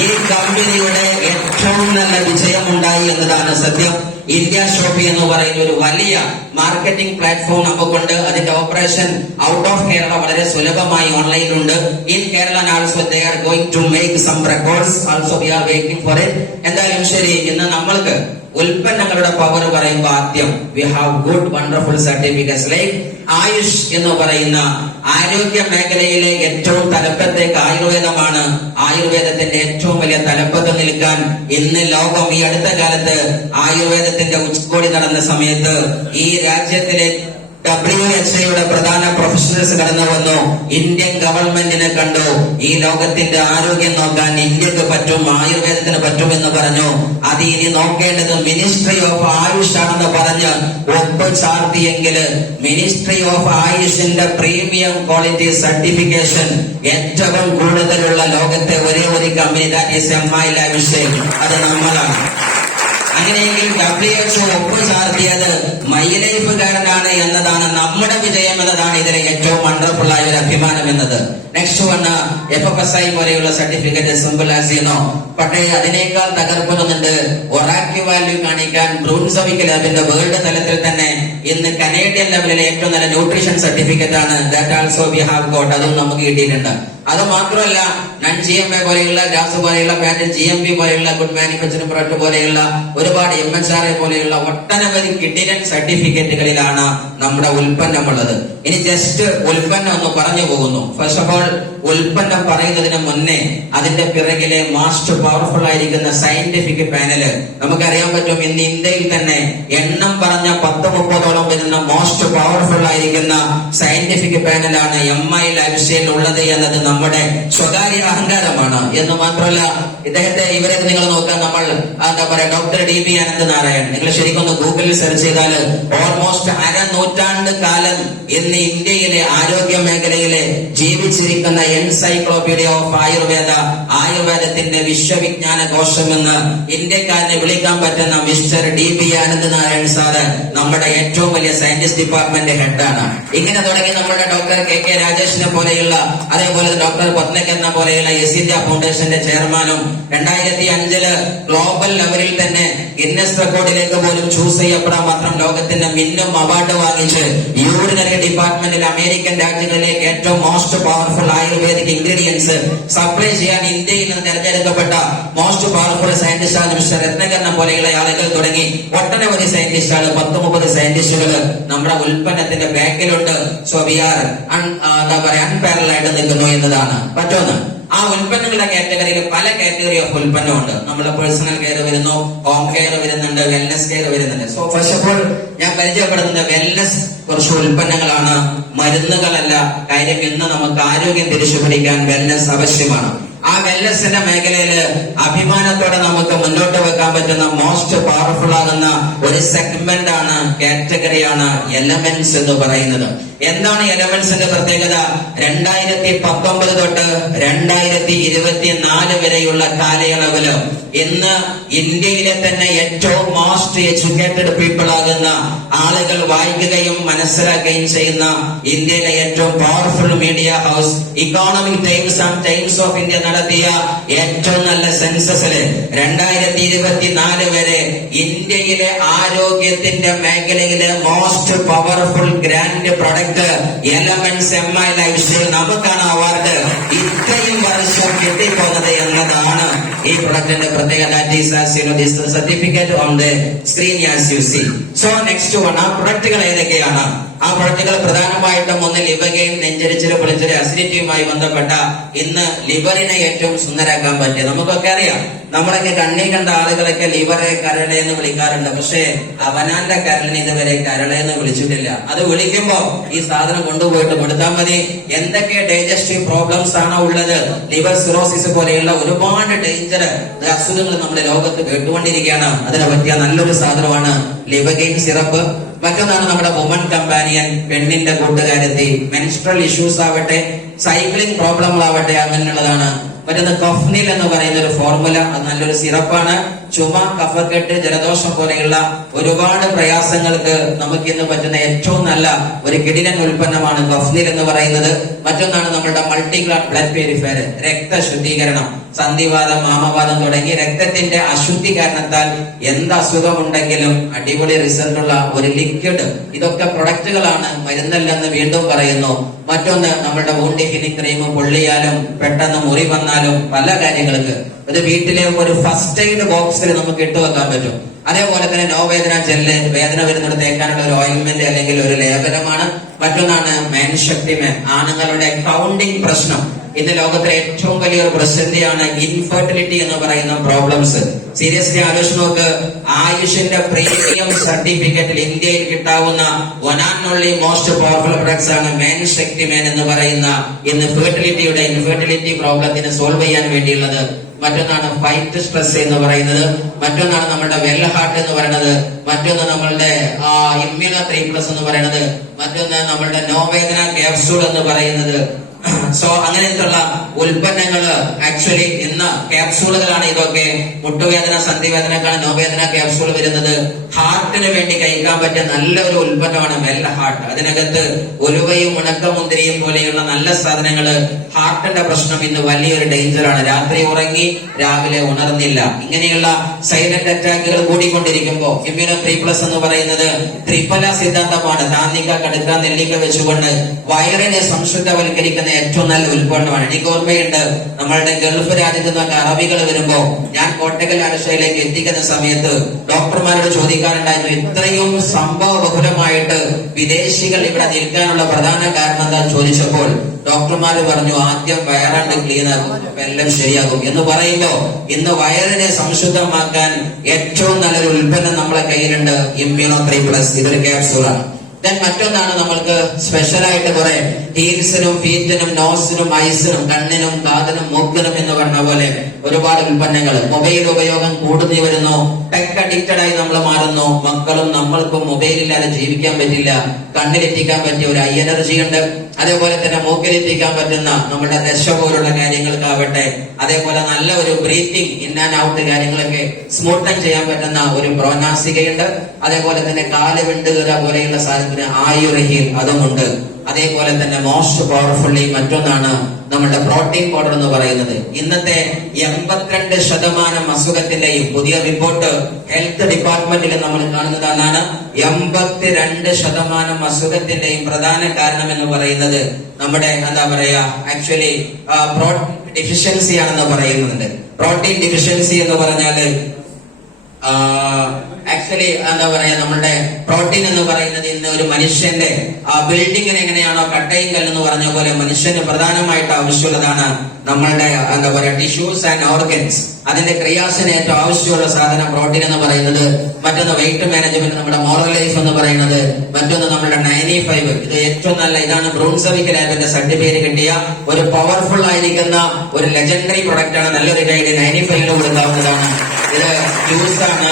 ഈ കമ്പനിയുടെ ഏറ്റവും നല്ല വിജയമുണ്ടായി എന്നതാണ് സത്യം. ഇന്ത്യ ഷോപ്പി എന്ന് പറയുന്ന ഒരു വലിയ മാർക്കറ്റിംഗ് പ്ലാറ്റ്ഫോം നമുക്കുണ്ട്. അതിന്റെ ഓപ്പറേഷൻ ഔട്ട് ഓഫ് കേരള വളരെ സുലഭമായി ഓൺലൈനിലുണ്ട്. In Kerala also they are going to make some records, also we are waiting for it. എന്തായാലും ശരി, ഇന്ന് നമ്മൾക്ക് ഉൽപ്പന്നങ്ങളുടെ പവർ പറയുമ്പോൾ ആദ്യം we have good wonderful certificates like AYUSH എന്ന് പറയുന്ന ആരോഗ്യ മേഖലയിലെ ഏറ്റവും തലപ്പത്തേക്ക് ആയുർവേദമാണ്. ആയുർവേദത്തിന്റെ ഏറ്റവും വലിയ തലപ്പത്ത് നിൽക്കാൻ ഇന്ന് ലോകം ഈ അടുത്ത കാലത്ത് ആയുർവേദത്തിന്റെ ഉച്ചകോടി നടന്ന സമയത്ത് ഈ രാജ്യത്തിലെ WHO പ്രധാന പ്രൊഫഷണൽസ് കടന്നു വന്നു. ഇന്ത്യൻ ഗവൺമെന്റിനെ കണ്ടു. ഈ ലോകത്തിന്റെ ആരോഗ്യം നോക്കാൻ ഇന്ത്യക്ക് പറ്റും, ആയുർവേദത്തിന് പറ്റുമെന്ന് പറഞ്ഞു. അത് ഇനി നോക്കേണ്ടത് മിനിസ്ട്രി ഓഫ് ആയുഷ് ആണെന്ന് പറഞ്ഞ് ഒപ്പ് ചാർത്തിയെങ്കിൽ മിനിസ്ട്രി ഓഫ് ആയുഷിന്റെ പ്രീമിയം ക്വാളിറ്റി സർട്ടിഫിക്കേഷൻ ഏറ്റവും കൂടുതലുള്ള ലോകത്തെ ഒരേ ഒരു company, that is MI life, അത് നമ്മളാണ്. അങ്ങനെയെങ്കിൽ WHO ഒപ്പ് ചാർത്തിയത് മൈ ലൈഫുകാരനാണ് എന്നതാണ് നമ്മുടെ വിജയം എന്നതാണ് ഇതിലെ ഏറ്റവും വണ്ടർഫുൾ ആയ ഒരു അഭിമാനം എന്നത്. നെക്സ്റ്റ് വണ് FFSI പോലെയുള്ള certificate, simple as you know. പക്ഷേ അതിനേക്കാൾ തകർപ്പുന്നുണ്ട്. ഒറാക്യു വാല്യൂ കാണിക്കാൻ ബ്രൂൺസവിക് ലാബിന്റെ വേൾഡ് തലത്തിൽ തന്നെ ഇന്ന് കനേഡിയൻ ലെവലിലെ ഏറ്റവും നല്ല ന്യൂട്രീഷൻ സർട്ടിഫിക്കറ്റ് ആണ്. That also we have got. അതും നമുക്ക് കിട്ടിയിട്ടുണ്ട്. അത് മാത്രമല്ല, non GMA പോലെയുള്ള, ഗ്യാസ് പോലെയുള്ള പാറ്റന്റ്, GMP പോലെയുള്ള ഗുഡ് മാനുഫാക്ചറിംഗ് പ്രൊഡക്റ്റ് പോലെയുള്ള ഒരുപാട് MHRA പോലെയുള്ള ഒട്ടനവധി കിഡിലൻ സർട്ടിഫിക്കറ്റുകളിലാണ് നമ്മുടെ ഉൽപ്പന്നമുള്ളത്. ഇനി ജസ്റ്റ് ഉൽപ്പന്നം ഒന്ന് പറഞ്ഞു പോകുന്നു. ഫസ്റ്റ് ഓഫ് ഓൾ, ഉൽപ്പന്നം പറയുന്നതിന് മുന്നേ അതിന്റെ പിറകിലെ മോസ്റ്റ് പവർഫുൾ ആയിരിക്കുന്ന സയന്റിഫിക് പാനല് നമുക്കറിയാൻ പറ്റും. ഇന്ന് ഇന്ത്യയിൽ തന്നെ എണ്ണം പറഞ്ഞ 10-30ഓളം വരുന്ന മോസ്റ്റ് പവർഫുൾ ആയിരിക്കുന്ന സയന്റിഫിക് പാനലാണ് MI ലൈഫ് സ്റ്റൈൽ ഉള്ളത് എന്നത് നമ്മുടെ സ്വകാര്യ അഹങ്കാരമാണ്. എന്ന് മാത്രമല്ല, ഇവരെ നിങ്ങൾ നോക്കാൻ, നമ്മൾ എന്താ പറയാ, ഡോക്ടർ DB അനന്തനാരായൺ, നിങ്ങൾ ശരിക്കൊന്ന് ഗൂഗിളിൽ സെർച്ച് ചെയ്താൽ ഓൾമോസ്റ്റ് 1/2 നൂറ്റാണ്ട് കാലം ഇന്ന് ഇന്ത്യയിലെ ആരോഗ്യ മേഖലയിലെ ജീവിച്ചിരിക്കുന്ന എൻസൈക്ലോപീഡിയ ഓഫ് ആയുർവേദ, ആയുർവേദത്തിന്റെ വിശ്വവിജ്ഞാന കോശമെന്ന് ഇന്ത്യക്കാരനെ വിളിക്കാൻ പറ്റുന്ന മിസ്റ്റർ DB അനന്തനാരായൺ സാറ് നമ്മുടെ ഏറ്റവും വലിയ സയന്റിസ്റ്റ് ഡിപ്പാർട്ട്മെന്റ് ഹെഡാണ്. ഇങ്ങനെ തുടങ്ങി നമ്മുടെ ഡോക്ടർ KK രാജേഷിനെ പോലെയുള്ള, അതേപോലെ ഡോക്ടർ പത്മകെന്ന പോലെയുള്ള ഇന്ത്യ ഫൗണ്ടേഷന്റെ ചെയർമാനും 2005 ഗ്ലോബൽ ലെവലിൽ തന്നെ ഗിന്നസ് റെക്കോർഡിലേക്ക് പോലും ചൂസ് ചെയ്യപ്പെടാൻ മാത്രം ലോകത്തിന്റെ മിന്നും അവാർഡ് വാങ്ങിച്ച് യൂറിനറി ഡിപ്പാർട്ട്മെന്റിൽ അമേരിക്കൻ രാജ്യങ്ങളിലേക്ക് ഏറ്റവും most powerful ayurvedic ingredients supply ചെയ്യാൻ ഇന്ത്യയിൽ നിന്ന് തെരഞ്ഞെടുക്കപ്പെട്ട മോസ്റ്റ് പവർഫുൾ സയന്റിസ്റ്റാണ് മിസ്റ്റർ രത്നകരനെ പോലെയുള്ള ആളുകൾ തുടങ്ങി ഒട്ടനവധി സയന്റിസ്റ്റുകൾ, 10-30 സയന്റിസ്റ്റുകൾ നമ്മുടെ ഉൽപ്പന്നത്തിന്റെ ബാക്കിലുണ്ട്. സോ വി ആർ എന്താ പറയാ, അൺപാരലായിട്ട് നിൽക്കുന്നു എന്നതാണ് പറ്റുമെന്ന്. ആ ഉൽപ്പന്നങ്ങളുടെ കാറ്റഗറിയിൽ പല കാറ്റഗറി ഓഫ് ഉൽപ്പന്നമുണ്ട്. നമ്മുടെ പേഴ്സണൽ കെയർ വരുന്നു, ഹോം കെയർ വരുന്നുണ്ട്, വെൽനസ് കെയർ വരുന്നുണ്ട്. സോ ഫസ്റ്റ് ഓഫ് ഓൾ ഞാൻ പരിചയപ്പെടുന്നത് വെൽനസ് കുറച്ച് ഉൽപ്പന്നങ്ങളാണ്, മരുന്നുകളല്ല. കാര്യം ഇന്ന് നമുക്ക് ആരോഗ്യം തിരിച്ചു പിടിക്കാൻ വെൽനസ് ആവശ്യമാണ്. ആ വെൽനസിന്റെ മേഖലയിൽ അഭിമാനത്തോടെ നമുക്ക് മുന്നോട്ട് വെക്കാൻ പറ്റുന്ന മോസ്റ്റ് പവർഫുൾ ആകുന്ന ഒരു സെഗ്മെന്റ് ആണ്, കാറ്റഗറിയാണ് എലമെന്റ്സ് എന്ന് പറയുന്നത്. എന്താണ് എലമെന്റ്സിന്റെ പ്രത്യേകത? 2019 തൊട്ട് 2024 വരെയുള്ള കാലയളവില് ഇന്ന് ഇന്ത്യയിലെ തന്നെ ഏറ്റവും മോസ്റ്റ് എഡ്യൂക്കേറ്റഡ് പീപ്പിൾ ആകുന്ന ആളുകൾ വായിക്കുകയും മനസ്സിലാക്കുകയും ചെയ്യുന്ന ഇന്ത്യയിലെ ഏറ്റവും powerful media house Economic Times and Times of India നടത്തിയ ഏറ്റവും നല്ല സെൻസസില് 2024 വരെ ഇന്ത്യയിലെ ആരോഗ്യത്തിന്റെ മേഖലയിലെ most powerful grand product elements MI life style. നമുക്കാണ് അവാർഡ് ഇത്രയും വർഷം കിട്ടിപ്പോകുന്നത് എന്നതാണ് ഈ പ്രൊഡക്റ്റിന്റെ പ്രത്യേകത. Certificate on the screen as you see. So next one, ആ പ്രൊഡക്റ്റുകൾ ഏതൊക്കെയാണ്? ആ പ്രൊഡക്റ്റുകൾ പ്രധാനമായിട്ടും ഒന്ന് ലിവഗെയിൻ, നെഞ്ചരിച്ചില്, പൊളിച്ചില്, അസിഡിറ്റിയുമായി ബന്ധപ്പെട്ട ഇന്ന് ലിവറിനെ ഏറ്റവും സുന്ദരാക്കാൻ പറ്റിയ, നമുക്കൊക്കെ അറിയാം, നമ്മളൊക്കെ കണ്ണി കണ്ട ആളുകളൊക്കെ ലിവറെ കരളെ എന്ന് വിളിക്കാറുണ്ട്. പക്ഷേ അവനാന്റെ കരളിനെ ഇതുവരെ കരളെ എന്ന് വിളിച്ചിട്ടില്ല. അത് വിളിക്കുമ്പോ ഈ സാധനം കൊണ്ടുപോയിട്ട് കൊടുത്താൽ മതി. എന്തൊക്കെ ഡൈജസ്റ്റീവ് പ്രോബ്ലംസ് ആണോ ഉള്ളത്, ലിവർ സിറോസിസ് പോലെയുള്ള ഒരുപാട് ഡേഞ്ചർ അസുഖങ്ങൾ നമ്മുടെ ലോകത്ത് കേട്ടുകൊണ്ടിരിക്കുകയാണ്. അതിനെ പറ്റിയ നല്ലൊരു സാധനമാണ് ലിവഗെയിൻ സിറപ്പ്. മറ്റൊന്നാണ് നമ്മുടെ വുമൺ കമ്പാനിയൻ, പെണ്ണിന്റെ കൂട്ടുകാരെത്തി. മെൻസ്ട്രൽ ഇഷ്യൂസ് ആവട്ടെ, സൈക്ലിംഗ് പ്രോബ്ലങ്ങളാവട്ടെ, അങ്ങനെയുള്ളതാണ്. മറ്റൊന്ന് കഫ്നിൽ എന്ന് പറയുന്ന ഒരു ഫോർമുല, അത് നല്ലൊരു സിറപ്പാണ്. ചുമ, കഫക്കെട്ട്, ജലദോഷം പോലെയുള്ള ഒരുപാട് പ്രയാസങ്ങൾക്ക് നമുക്ക് ഇന്ന് പറ്റുന്ന ഏറ്റവും നല്ല ഒരു കിടിലൻ ഉൽപ്പന്നമാണ് കഫ്നിൽ എന്ന് പറയുന്നത്. മറ്റൊന്നാണ് നമ്മുടെ മൾട്ടിഗ്ലാഡ് ബ്ലഡ് പ്യൂരിഫയർ, രക്തശുദ്ധീകരണം. സന്ധിവാദം, മാമവാദം തുടങ്ങി രക്തത്തിന്റെ അശുദ്ധി കാരണത്താൽ എന്ത് അസുഖമുണ്ടെങ്കിലും അടിപൊളി റിസൾട്ട് ഉള്ള ഒരു ലിക്വിഡ്. ഇതൊക്കെ പ്രൊഡക്റ്റുകളാണ്, മരുന്നല്ലെന്ന് വീണ്ടും പറയുന്നു. മറ്റൊന്ന് നമ്മുടെ വൂണ്ട് ഹീലിംഗ് ക്രീം, പൊള്ളിയാലും പെട്ടെന്ന് മുറി വന്നാലും പല കാര്യങ്ങൾക്ക് ഇത് വീട്ടിലെ ഒരു ഫസ്റ്റ് എയ്ഡ് ബോക്സിൽ നമുക്ക് ഇട്ടുവെക്കാൻ പറ്റും. അതേപോലെ തന്നെ നോവേദന ജെല്ല്, വേദന വരുന്നത് തേക്കാനുള്ള ഒരു ഓയിൽമെന്റ് അല്ലെങ്കിൽ ഒരു ലേപനമാണ്. മറ്റൊന്നാണ് മേൻ ശക്തി മേൻ, ആണുങ്ങളുടെ കൗണ്ടിങ് പ്രശ്നം. ഇന്ന് ലോകത്തിലെ ഏറ്റവും വലിയൊരു പ്രതിസന്ധിയാണ് ഇൻഫെർട്ടിലിറ്റി എന്ന് പറയുന്ന പ്രോബ്ലംസ്. സീരിയസ്ലി ആലോചിച്ച് നോക്ക്, ആയുഷിന്റെ പ്രീമിയം സർട്ടിഫിക്കറ്റിൽ ഇന്ത്യയിൽ കിട്ടാവുന്ന one and only most powerful products ആണ് മേൻ ശക്തി മേൻ എന്ന് പറയുന്ന ഇന്ന് ഫെർട്ടിലിറ്റിയുടെ ഇൻഫെർട്ടിലിറ്റി പ്രോബ്ലത്തിന് സോൾവ് ചെയ്യാൻ വേണ്ടിയുള്ളത്. മറ്റൊന്നാണ് ഫൈറ്റ് സ്ട്രെസ് എന്ന് പറയുന്നത്. മറ്റൊന്നാണ് നമ്മുടെ വെൽ ഹാർട്ട് എന്ന് പറയുന്നത്. മറ്റൊന്ന് നമ്മളുടെ ഇമ്മ്യൂണോ 3+ എന്ന് പറയുന്നത്. മറ്റൊന്ന് നമ്മളുടെ നോവേദന ക്യാപ്സൂൾ എന്ന് പറയുന്നത്. സോ അങ്ങനത്തുള്ള ഉൽപ്പന്നങ്ങള് ആക്ച്വലി ഇന്ന് ക്യാപ്സൂളുകളാണ്. ഇതൊക്കെ മുട്ടുവേദന, സന്ധിവേദനക്കാണ് നോവേദന ക്യാപ്സൂൾ വരുന്നത്. ഹാർട്ടിന് വേണ്ടി കഴിക്കാൻ പറ്റിയ നല്ലൊരു ഉൽപ്പന്നമാണ് വെൽ ഹാർട്ട്. അതിനകത്ത് ഉലുവയും ഉണക്കമുന്തിരിയും പോലെയുള്ള നല്ല സാധനങ്ങള്. ഹാർട്ടിന്റെ പ്രശ്നം ഇന്ന് വലിയൊരു ഡേഞ്ചറാണ്. രാത്രി ഉറങ്ങി രാവിലെ ഉണർന്നില്ല, ഇങ്ങനെയുള്ള സൈലന്റ് അറ്റാക്കുകൾ കൂടിക്കൊണ്ടിരിക്കുമ്പോ ഇമ്മ്യൂണോ 3+ എന്ന് പറയുന്നത് ത്രിഫല സിദ്ധാന്തമാണ്. താന്നിക, കടുക്ക, നെല്ലിക്ക വെച്ചുകൊണ്ട് വയറിനെ സംശുദ്ധവൽക്കരിക്കുന്ന ഏറ്റവും നല്ല ഉൽപ്പന്നമാണ്. എനിക്ക് ഓർമ്മയുണ്ട്, നമ്മളുടെ ഗൾഫ് രാജ്യത്ത് നിന്നൊക്കെ അറബികൾ വരുമ്പോ ഞാൻ കോട്ടക്കൽ അരശയിലേക്ക് എത്തിക്കുന്ന സമയത്ത് ഡോക്ടർമാരോട് ചോദിക്കാറുണ്ടായിരുന്നു, ഇത്രയും സംഭവ ബഹുലമായിട്ട് വിദേശികൾ ഇവിടെ നിൽക്കാനുള്ള പ്രധാന കാരണം എന്താ ചോദിച്ചപ്പോൾ ഡോക്ടർമാര് പറഞ്ഞു, ആദ്യം വയറാണ്ട് ക്ലീൻ ആകും, എല്ലാം ശരിയാകും എന്ന് പറയുമ്പോ ഇന്ന് വയറിനെ സംശുദ്ധമാക്കാൻ ഏറ്റവും നല്ലൊരു ഉൽപ്പന്നം നമ്മളെ കയ്യിലുണ്ട്, ഇമ്മ്യൂണോ 3+. ഇതൊരു ക്യാപ്സൂളാണ്. ദെൻ മറ്റൊന്നാണ് നമ്മൾക്ക് സ്പെഷ്യലായിട്ട് കുറെ ഹീൽസിനും, ഫീറ്റിനും, നോസിനും, ഐസിനും, കണ്ണിനും, കാതിനും, മൂക്കിനും എന്ന് പറഞ്ഞ പോലെ ഒരുപാട് ഉൽപ്പന്നങ്ങൾ. മൊബൈൽ ഉപയോഗം കൂടുന്നു വരുന്നു, ടെക് അഡിക്റ്റഡ് ആയി നമ്മൾ മാറുന്നു. മക്കളും നമ്മൾക്കും മൊബൈലില്ലാതെ ജീവിക്കാൻ പറ്റില്ല. കണ്ണിലെത്തിക്കാൻ പറ്റിയ ഒരു ഐ എനർജി ഉണ്ട്. അതേപോലെ തന്നെ മൂക്കിലെത്തിക്കാൻ പറ്റുന്ന നമ്മുടെ ദശ പോലുള്ള കാര്യങ്ങൾക്കാവട്ടെ, അതേപോലെ നല്ല ഒരു ബ്രീത്തിങ്, ഇൻ ആൻഡ് ഔട്ട് കാര്യങ്ങളൊക്കെ സ്മൂത്തൻ ചെയ്യാൻ പറ്റുന്ന ഒരു പ്രോനാസികയുണ്ട്. അതേപോലെ തന്നെ കാല് വിണ്ടുക പോലെയുള്ള സാധനത്തിന് ആയുർഹീൽ അതുമുണ്ട്. അതേപോലെ തന്നെ മോസ്റ്റ് പവർഫുള്ളി മറ്റൊന്നാണ് നമ്മുടെ പ്രോട്ടീൻ പൗഡർ എന്ന് പറയുന്നത്. ഇന്നത്തെ 82% അസുഖത്തിന്റെയും പുതിയ റിപ്പോർട്ട് ഹെൽത്ത് ഡിപ്പാർട്ട്മെന്റിൽ നമ്മൾ കാണുന്നതാണ്. 82% അസുഖത്തിന്റെയും പ്രധാന കാരണം എന്ന് പറയുന്നത് നമ്മുടെ എന്താ പറയാ ആക്ച്വലി പ്രോട്ടീൻ ഡെഫിഷ്യൻസി ആണെന്ന് പറയുന്നുണ്ട്. പ്രോട്ടീൻ ഡെഫിഷ്യൻസി എന്ന് പറഞ്ഞാല് ആക്ച്വലി എന്താ പറയാ, നമ്മുടെ പ്രോട്ടീൻ എന്ന് പറയുന്നത് ഇന്ന് ഒരു മനുഷ്യന്റെ ബിൽഡിങ്ങിന് എങ്ങനെയാണോ കട്ടയും കല്ലെന്ന് പറഞ്ഞ പോലെ മനുഷ്യന് പ്രധാനമായിട്ട് ആവശ്യമുള്ളതാണ് നമ്മളുടെ എന്താ പറയാ ടിഷ്യൂസ് ആൻഡ് ഓർഗൻസ്. അതിന്റെ ക്രിയാസിന് ഏറ്റവും ആവശ്യമുള്ള സാധനം പ്രോട്ടീൻ എന്ന് പറയുന്നത്. മറ്റൊന്ന് വെയിറ്റ് മാനേജ്മെന്റ്, നമ്മുടെ മോറൽ ലൈഫ് എന്ന് പറയുന്നത്. മറ്റൊന്ന് നമ്മുടെ 95. ഇത് ഏറ്റവും നല്ല, ഇതാണ് ബ്രൂൺസവിക് ലാബിന്റെ സർട്ടിഫിക്കറ്റ് കിട്ടിയ ഒരു പവർഫുൾ ആയിരിക്കുന്ന ഒരു ലെജൻഡറി പ്രൊഡക്റ്റ് ആണ്. നല്ലൊരു ഗൈഡ് 95 കൊടുക്കാവുന്നതാണ്. ഇത് ജ്യൂസ് ആണ്.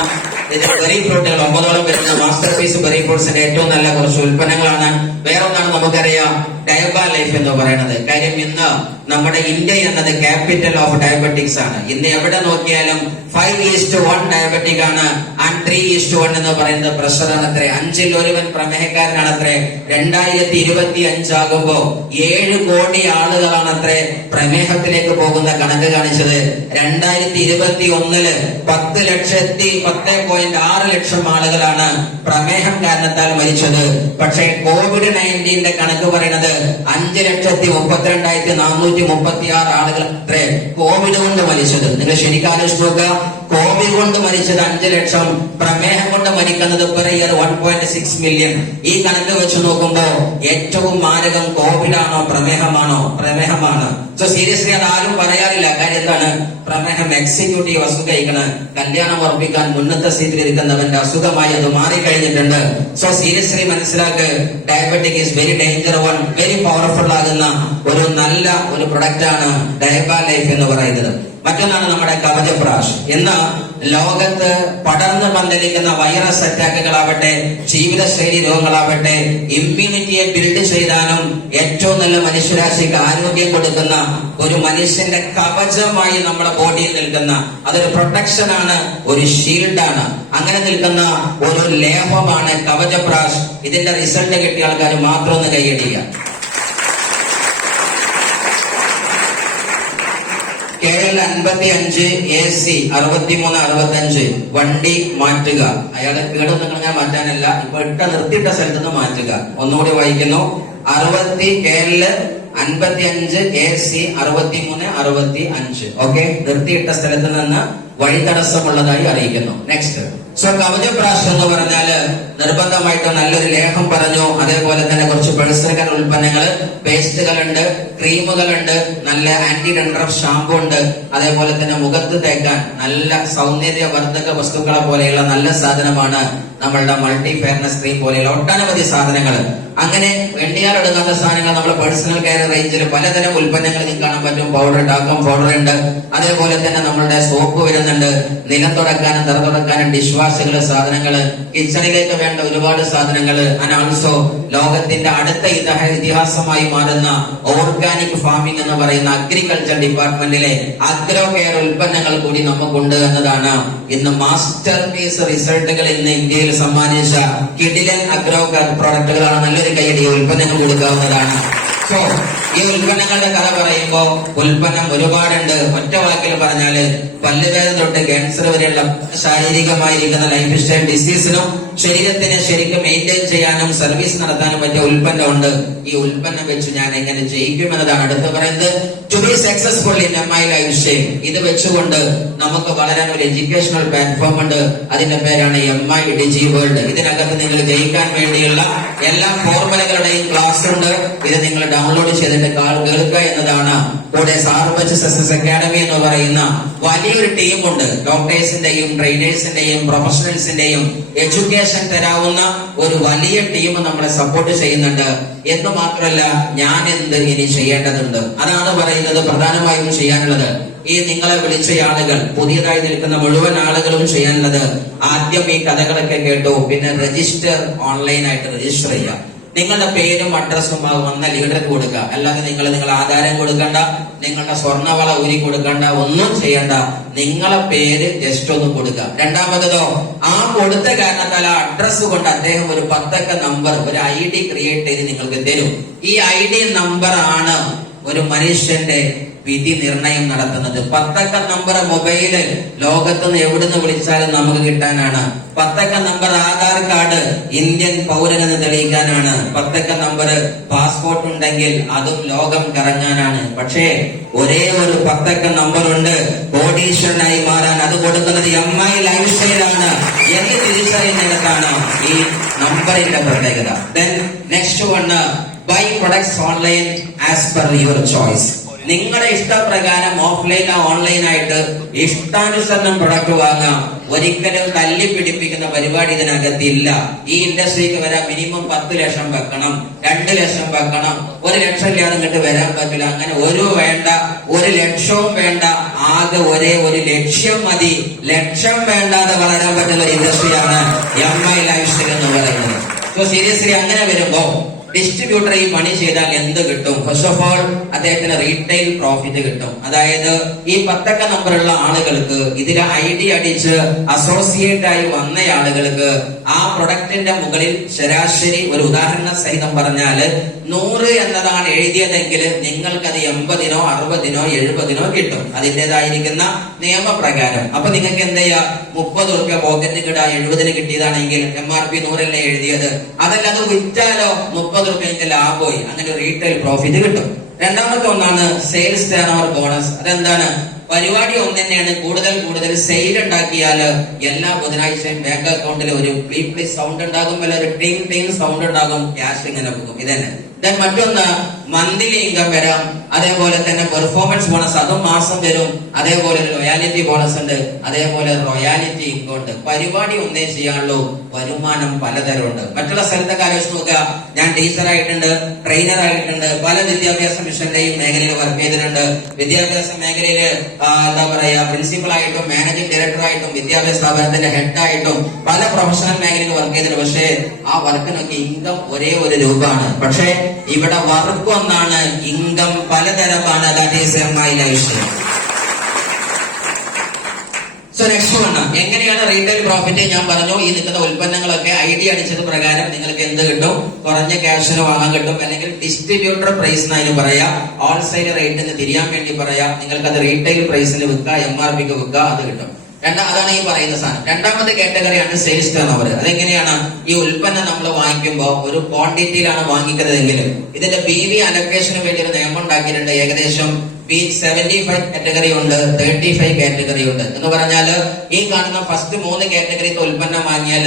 ഇതിന്റെ ബെറി ഫ്രൂട്ടുകൾ 9ഓളം വരുന്ന മാസ്റ്റർ പീസ് ബെറി ഫ്രൂട്ട്സിന്റെ ഏറ്റവും നല്ല കുറച്ച് ഉൽപ്പന്നങ്ങളാണ്. വേറൊന്നാണ് നമുക്കറിയാം ഡയബ ലൈഫ് എന്ന് പറയുന്നത്. കാര്യം ഇന്ന് നമ്മുടെ ഇന്ത്യ എന്നത് ക്യാപിറ്റൽ ഓഫ് ഡയബറ്റിക്സ് ആണ്. ഇന്ന് എവിടെ നോക്കിയാലും 5:1 ഡയബറ്റിക് ആണ്. ആൻഡ് 3:1 എന്ന് പറയുന്നത് പ്രഷറാണ് അത്രേ. 5ൽ 1 പ്രമേഹക്കാരനാണ് അത്രേ. 2025 ആകുമ്പോ 7 കോടി ആളുകളാണ് അത്രേ പ്രമേഹത്തിലേക്ക് പോകുന്ന കണക്ക് കാണിച്ചത്. 2021 10.6 ലക്ഷം ആളുകളാണ് പ്രമേഹം കാരണത്താൽ മരിച്ചത്. പക്ഷേ COVID-19 കണക്ക് പറയുന്നത് 5,32,436 ആളുകൾ അത്രേ കോവിഡ് കൊണ്ട് മരിച്ചത്. നിങ്ങൾ ശരിക്കും ആലോചിച്ച് നോക്കുക, കോവിഡ് കൊണ്ട് മരിച്ചത് 5 ലക്ഷം, പ്രമേഹം കൊണ്ട് മരിക്കുന്നത് പെർ ഇയർ 1.6 മില്യൺ. ഈ കണക്ക് വെച്ച് നോക്കുമ്പോ ഏറ്റവും മാരകം കോവിഡ് ആണോ പ്രമേഹമാണോ? പ്രമേഹമാണ്. സോ സീരിയസ്ലി അത് ആരും പറയാറില്ല. കാര്യം എന്താണ്? പ്രമേഹം എക്സിക്യൂട്ടീവ് അസുഖയിക്കണ്, കല്യാണം ഉറപ്പിക്കാൻ മുന്നത്തെ സീറ്റിൽ ഇരിക്കുന്നവന്റെ അസുഖമായി അത് മാറിക്കഴിഞ്ഞിട്ടുണ്ട്. സോ സീരിയസ്ലി മനസ്സിലാക്ക്, diabetic is very danger one, very powerful ആകുന്ന ഒരു നല്ല ഒരു പ്രൊഡക്റ്റ് ആണ് ഡയബ ലൈഫ് എന്ന് പറയുന്നത്. മറ്റൊന്നാണ് നമ്മുടെ കവചപ്രാഷ്. ഇന്ന് ലോകത്ത് പടർന്നു പന്തലിക്കുന്ന വൈറസ് അറ്റാക്കുകളാവട്ടെ, ജീവിതശൈലി രോഗങ്ങളാവട്ടെ, ഇമ്മ്യൂണിറ്റിയെ ബിൽഡ് ചെയ്താലും ഏറ്റവും നല്ല മനുഷ്യരാശിക്ക് ആരോഗ്യം കൊടുക്കുന്ന ഒരു മനുഷ്യന്റെ കവചമായി നമ്മുടെ ബോഡിയിൽ നിൽക്കുന്ന, അതൊരു പ്രൊട്ടക്ഷൻ ആണ്, ഒരു ഷീൽഡാണ്. അങ്ങനെ നിൽക്കുന്ന ഒരു ലേഹമാണ് കവചപ്രാഷ്. ഇതിന്റെ റിസൾട്ട് കിട്ടിയ ആൾക്കാർ മാത്രം ഒന്ന് കൈയടിക്കുക. KL 55 AC 6365 വണ്ടി മാറ്റുക. അയാളെ കേടൊന്നും ഞാൻ മാറ്റാനല്ല, ഇപ്പൊ നിർത്തിയിട്ട സ്ഥലത്ത് നിന്ന് മാറ്റുക. ഒന്നുകൂടി വായിക്കുന്നു. KL 55 AC 6365. ഓക്കെ, നിർത്തിയിട്ട സ്ഥലത്ത് നിന്ന് വഴി തടസ്സമുള്ളതായി അറിയിക്കുന്നു. നെക്സ്റ്റ്. സോ കവചപ്രാഷ് എന്ന് പറഞ്ഞാല് നിർബന്ധമായിട്ട് നല്ലൊരു ലേഹം പറഞ്ഞു. അതേപോലെ തന്നെ കുറച്ച് പേഴ്സണൽ ഉൽപ്പന്നങ്ങൾ, പേസ്റ്റുകളുണ്ട്, ക്രീമുകളുണ്ട്, നല്ല ആന്റി ഡൻഡ്രഫ് ഷാമ്പു ഉണ്ട്. അതേപോലെ തന്നെ മുഖത്ത് തേക്കാൻ നല്ല സൗന്ദര്യവർദ്ധക വസ്തുക്കളെ പോലെയുള്ള നല്ല സാധനമാണ് നമ്മളുടെ മൾട്ടി ഫെയർനെസ് ക്രീം പോലെയുള്ള ഒട്ടനവധി സാധനങ്ങൾ. അങ്ങനെ എണ്ണിയാലൊടുങ്ങാത്ത സാധനങ്ങൾ നമ്മുടെ പേഴ്സണൽ കെയർ റേഞ്ചിൽ പലതരം ഉൽപ്പന്നങ്ങൾ നിങ്ങൾക്ക് കാണാൻ പറ്റും. പൗഡർ, ടാക്കം പൗഡർ ഉണ്ട്. അതേപോലെ തന്നെ നമ്മളുടെ സോപ്പ് വരുന്നുണ്ട്. നിലം തുടക്കാനും തറ തുടക്കാനും ഡിഷ് വാഷുകള്, സാധനങ്ങള്, കിച്ചണിലേക്ക് വേണ്ട ഒരുപാട് സാധനങ്ങള്. ആൻഡ് ആൾസോ ലോകത്തിന്റെ അടുത്ത ഇതിഹാസമായി മാറുന്ന ഓർഗാനിക് ഫാമിംഗ് എന്ന് പറയുന്ന അഗ്രികൾച്ചർ ഡിപ്പാർട്ട്മെന്റിലെ അഗ്രോ കെയർ ഉൽപ്പന്നങ്ങൾ കൂടി നമുക്കുണ്ട് എന്നതാണ് ഇന്ന് മാസ്റ്റർ പീസ് റിസൾട്ടുകൾ ഇന്ന് ഇന്ത്യയിൽ സമ്മാനിച്ച കിഡിലൻ അഗ്രോ പ്രോഡക്റ്റുകളാണ്. നല്ലൊരു കൈയടി, ഉൽപ്പന്നങ്ങൾ കൊടുക്കാവുന്നതാണ്. സോ ഈ ഉൽപ്പന്നങ്ങളുടെ കഥ പറയുമ്പോ ഉൽപ്പന്നം ഒരുപാടുണ്ട്. ഒറ്റ വാക്കിൽ പറഞ്ഞാല് പല്ലുവേദന തൊട്ട് ക്യാൻസർ വരെയുള്ള ശാരീരികമായിരിക്കുന്ന ലൈഫ് സ്റ്റൈൽ ഡിസീസിനും ശരീരത്തിനെ ശരിക്കും മെയിൻറ്റെയിൻ ചെയ്യാനും സർവീസ് നടത്താനും പറ്റിയ ഉൽപ്പന്നമുണ്ട്. ഈ ഉൽപ്പന്നം വെച്ച് ഞാൻ എങ്ങനെ ജയിക്കും എന്നതാണ് അടുത്ത് പറയുന്നത്. To be successful in MI life style. ഇത് വെച്ചുകൊണ്ട് നമുക്ക് വളരാൻ ഒരു എഡ്യൂക്കേഷണൽ പ്ലാറ്റ്ഫോം ഉണ്ട്. അതിന്റെ പേരാണ് MI Digi World. ഇതിനകത്ത് നിങ്ങൾ ജയിക്കാൻ വേണ്ടിയുള്ള എല്ലാ ഫോർമുലകളുടെയും ക്ലാസ് ഉണ്ട്. ഇത് നിങ്ങൾ ഡൗൺലോഡ് ചെയ്തിട്ട് കേൾക്കുക എന്നതാണ്. കൂടെ സാർബച്ച് സക്സസ് അക്കാഡമി എന്ന് പറയുന്ന വലിയൊരു ടീമുണ്ട്. ഡോക്ടേഴ്സിന്റെയും ട്രെയിനേഴ്സിന്റെയും പ്രൊഫഷണൽസിന്റെയും എഡ്യൂക്കേഷൻ തരാവുന്ന ഒരു വലിയ ടീം നമ്മളെ സപ്പോർട്ട് ചെയ്യുന്നുണ്ട്. എന്ന് മാത്രമല്ല, ഞാൻ എന്ത് ഇനി ചെയ്യേണ്ടതുണ്ട്, അതാണ് പറയുന്നത് പ്രധാനമായും ചെയ്യാനുള്ളത്. ഈ നിങ്ങളെ വിളിച്ച ആളുകൾ, പുതിയതായി നിൽക്കുന്ന മുഴുവൻ ആളുകളും ചെയ്യാനുള്ളത്, ആദ്യം ഈ കഥകളൊക്കെ കേട്ടു, പിന്നെ രജിസ്റ്റർ, ഓൺലൈനായിട്ട് രജിസ്റ്റർ ചെയ്യുക. നിങ്ങളുടെ പേരും അഡ്രസ്സും വന്ന ലീഡർക്ക് കൊടുക്കുക. അല്ലാതെ നിങ്ങൾ ആധാരം കൊടുക്കണ്ട, നിങ്ങളുടെ സ്വർണ്ണവള ഊരി കൊടുക്കണ്ട, ഒന്നും ചെയ്യണ്ട. നിങ്ങളെ പേര് ജസ്റ്റ് ഒന്ന് കൊടുക്കുക. രണ്ടാമതോ, ആ കൊടുത്ത കാരണത്താൽ ആ അഡ്രസ് കൊണ്ട് അദ്ദേഹം ഒരു 10 അക്ക നമ്പർ, ഒരു ID ക്രിയേറ്റ് ചെയ്ത് നിങ്ങൾക്ക് തരും. ഈ ID നമ്പർ ആണ് ഒരു മനുഷ്യന്റെ വിധി നിർണയം നടത്തുന്നത്. 10 അക്ക നമ്പർ മൊബൈല് ലോകത്തുനിന്ന് എവിടുന്ന് വിളിച്ചാലും നമുക്ക് കിട്ടാനാണ്. 10 അക്ക നമ്പർ ആധാർ കാർഡ് ഇന്ത്യൻ പൗരനെന്ന് തെളിയിക്കാനാണ്. 10 അക്ക നമ്പർ പാസ്പോർട്ട് ഉണ്ടെങ്കിൽ അതും ലോകം കറങ്ങാനാണ്. പക്ഷേ ഒരേ ഒരു 10 അക്ക നമ്പർ ഉണ്ട് കോടീശ്വരനായി മാറാൻ. അത് കൊടുക്കുന്നത് MI ലൈഫ് സ്റ്റൈലാണ് എന്ന് തിരിച്ചറിയുന്നിടത്താണ് ഈ നമ്പറിന്റെ പ്രത്യേകത. Then next one, buy products online as per your choice. നിങ്ങളുടെ ഇഷ്ടപ്രകാരം ഓഫ്ലൈനോ ഓൺലൈനായിട്ട് ഇഷ്ടാനുസരണം പ്രൊഡക്റ്റ് വാങ്ങാം. ഒരിക്കലും തല്ലി പിടിപ്പിക്കുന്ന പരിപാടി ഇതിനകത്തില്ല. ഈ ഇൻഡസ്ട്രിക്ക് വരാൻ മിനിമം 10 ലക്ഷം വെക്കണം, 2 ലക്ഷം വെക്കണം. 1 ലക്ഷം ഇല്ലാതെ ഇങ്ങോട്ട് വരാൻ പറ്റില്ല. അങ്ങനെ വേണ്ട, 1 ലക്ഷവും വേണ്ട, ആകെ ഒരേ ഒരു ലക്ഷ്യം മതി. ലക്ഷം വേണ്ടാതെ വളരാൻ പറ്റുന്ന ഒരു ഇൻഡസ്ട്രിയാണ് MI ലൈഫ് സ്റ്റൈൽ എന്ന് പറയുന്നത്. സോ സീരിയസ്ലി അങ്ങനെ വരുമ്പോ ഡിസ്ട്രിബ്യൂട്ടർ ഈ പണി ചെയ്താൽ എന്ത് കിട്ടും? ഫസ്റ്റ് ഓഫ് ഓൾ അദ്ദേഹത്തിന് റീറ്റെയിൽ പ്രോഫിറ്റ് കിട്ടും. അതായത് ഈ 10 അക്ക നമ്പറുള്ള ആളുകൾക്ക്, ഇതിലെ ID അടിച്ച് അസോസിയേറ്റ് ആയി വന്ന ആളുകൾക്ക് ആ പ്രൊഡക്റ്റിന്റെ മുകളിൽ ശരാശരി ഒരു ഉദാഹരണ സഹിതം പറഞ്ഞാല് 100 എന്നതാണ് എഴുതിയതെങ്കിൽ നിങ്ങൾക്കത് 80-നോ 60-നോ 70-നോ കിട്ടും, അതിൻ്റെതായിരിക്കുന്ന നിയമപ്രകാരം. അപ്പൊ നിങ്ങൾക്ക് എന്ത് ചെയ്യാം? 30 രൂപ പോക്കറ്റ് കിടാ 70-ന് കിട്ടിയതാണെങ്കിൽ MRP 100 അല്ലേ എഴുതിയത്, അതല്ല അത് വിറ്റാലോ 30 രൂപ ലാഭമായി, അങ്ങനെ റീറ്റെയിൽ പ്രോഫിറ്റ് കിട്ടും. രണ്ടാമത്തെ ഒന്നാണ് സെയിൽസ് ടേൺ ഓവർ ബോണസ്. അതെന്താണ്? പരിപാടി ഒന്ന് തന്നെയാണ്, കൂടുതൽ സെയിൽ ഉണ്ടാക്കിയാൽ എല്ലാ ബുധനാഴ്ചയും ബാങ്ക് അക്കൗണ്ടിൽ ഒരു പ്ലീ സൗണ്ട് ഉണ്ടാകും, അല്ല ഒരു ടീം സൗണ്ട് ഉണ്ടാകും, ക്യാഷ് ഇങ്ങനെ പോകും. ഇതന്നെ. ദെൻ മറ്റൊന്ന് മന്ത്ലി ഇൻകം വരാം, അതേപോലെ തന്നെ പെർഫോമൻസ് ബോണസ് അതും മാസം വരും, അതേപോലെ ലോയാലിറ്റി ബോണസ് ഉണ്ട്, അതേപോലെ റോയാലിറ്റി ഇൻകം ഉണ്ട്. പരിപാടി ഒന്നേ ചെയ്യാനുള്ളൂ, വരുമാനം പലതരമുണ്ട്. മറ്റുള്ള സ്ഥലത്തൊക്കെ ആലോചിച്ച് നോക്കുക. ഞാൻ ടീച്ചറായിട്ടുണ്ട്, ട്രെയിനർ ആയിട്ടുണ്ട്, പല വിദ്യാഭ്യാസ മിഷന്റെയും മേഖലയിൽ വർക്ക് ചെയ്തിട്ടുണ്ട്. വിദ്യാഭ്യാസ മേഖലയിൽ എന്താ പറയാ, പ്രിൻസിപ്പൽ ആയിട്ടും മാനേജിംഗ് ഡയറക്ടർ ആയിട്ടും വിദ്യാഭ്യാസ സ്ഥാപനത്തിന്റെ ഹെഡായിട്ടും പല പ്രൊഫഷണൽ മേഖലയിൽ വർക്ക് ചെയ്തിട്ടുണ്ട്. പക്ഷേ ആ വർക്കിനൊക്കെ ഇൻകം ഒരേ ഒരു രൂപമാണ്. പക്ഷേ ഇവിടെ വർക്ക് ഒന്നാണ്, ഇൻകം പലതരമാണ്. That is my life. So next one, എങ്ങനെയാണ് റീറ്റെയിൽ പ്രോഫിറ്റ്? ഞാൻ പറഞ്ഞു, ഈ നിൽക്കുന്ന ഉൽപ്പന്നങ്ങളൊക്കെ ഐഡിയ അടിച്ചത് പ്രകാരം നിങ്ങൾക്ക് എന്ത് കിട്ടും? കുറഞ്ഞ ക്യാഷിന് വാങ്ങാൻ കിട്ടും, അല്ലെങ്കിൽ ഡിസ്ട്രിബ്യൂട്ടർ പ്രൈസ് എന്നതിന് പറയാം, ഹോൾസെയിൽ റേറ്റിന് തിരിയാൻ വേണ്ടി പറയാം. നിങ്ങൾക്ക് അത് റീറ്റെയിൽ പ്രൈസിൽ വിൽക്കുക, MRPക്ക് വിൽക്കുക, അത് കിട്ടും. അതാണ് ഈ പറയുന്ന സാധനം. രണ്ടാമത്തെ കാറ്റഗറിയാണ് സെയിൽസ് ടേൺ ഓവർ. അതെങ്ങനെയാണ്? ഈ ഉൽപ്പന്നം നമ്മൾ വാങ്ങിക്കുമ്പോൾ ഒരു ക്വാണ്ടിറ്റിയിലാണ് വാങ്ങിക്കുന്നതെങ്കിലും ഇതിന്റെ PV അലൊക്കേഷന് വേണ്ടി ഒരു നിയമം ഉണ്ടാക്കിയിട്ടുണ്ട്. ഏകദേശം 75 കാറ്റഗറി ഉണ്ട്, 35 കാറ്റഗറി ഉണ്ട്. എന്ന് പറഞ്ഞാല് ഈ കാണുന്ന ഫസ്റ്റ് 3 കാറ്റഗറിക്ക് ഉൽപ്പന്നം വാങ്ങിയാൽ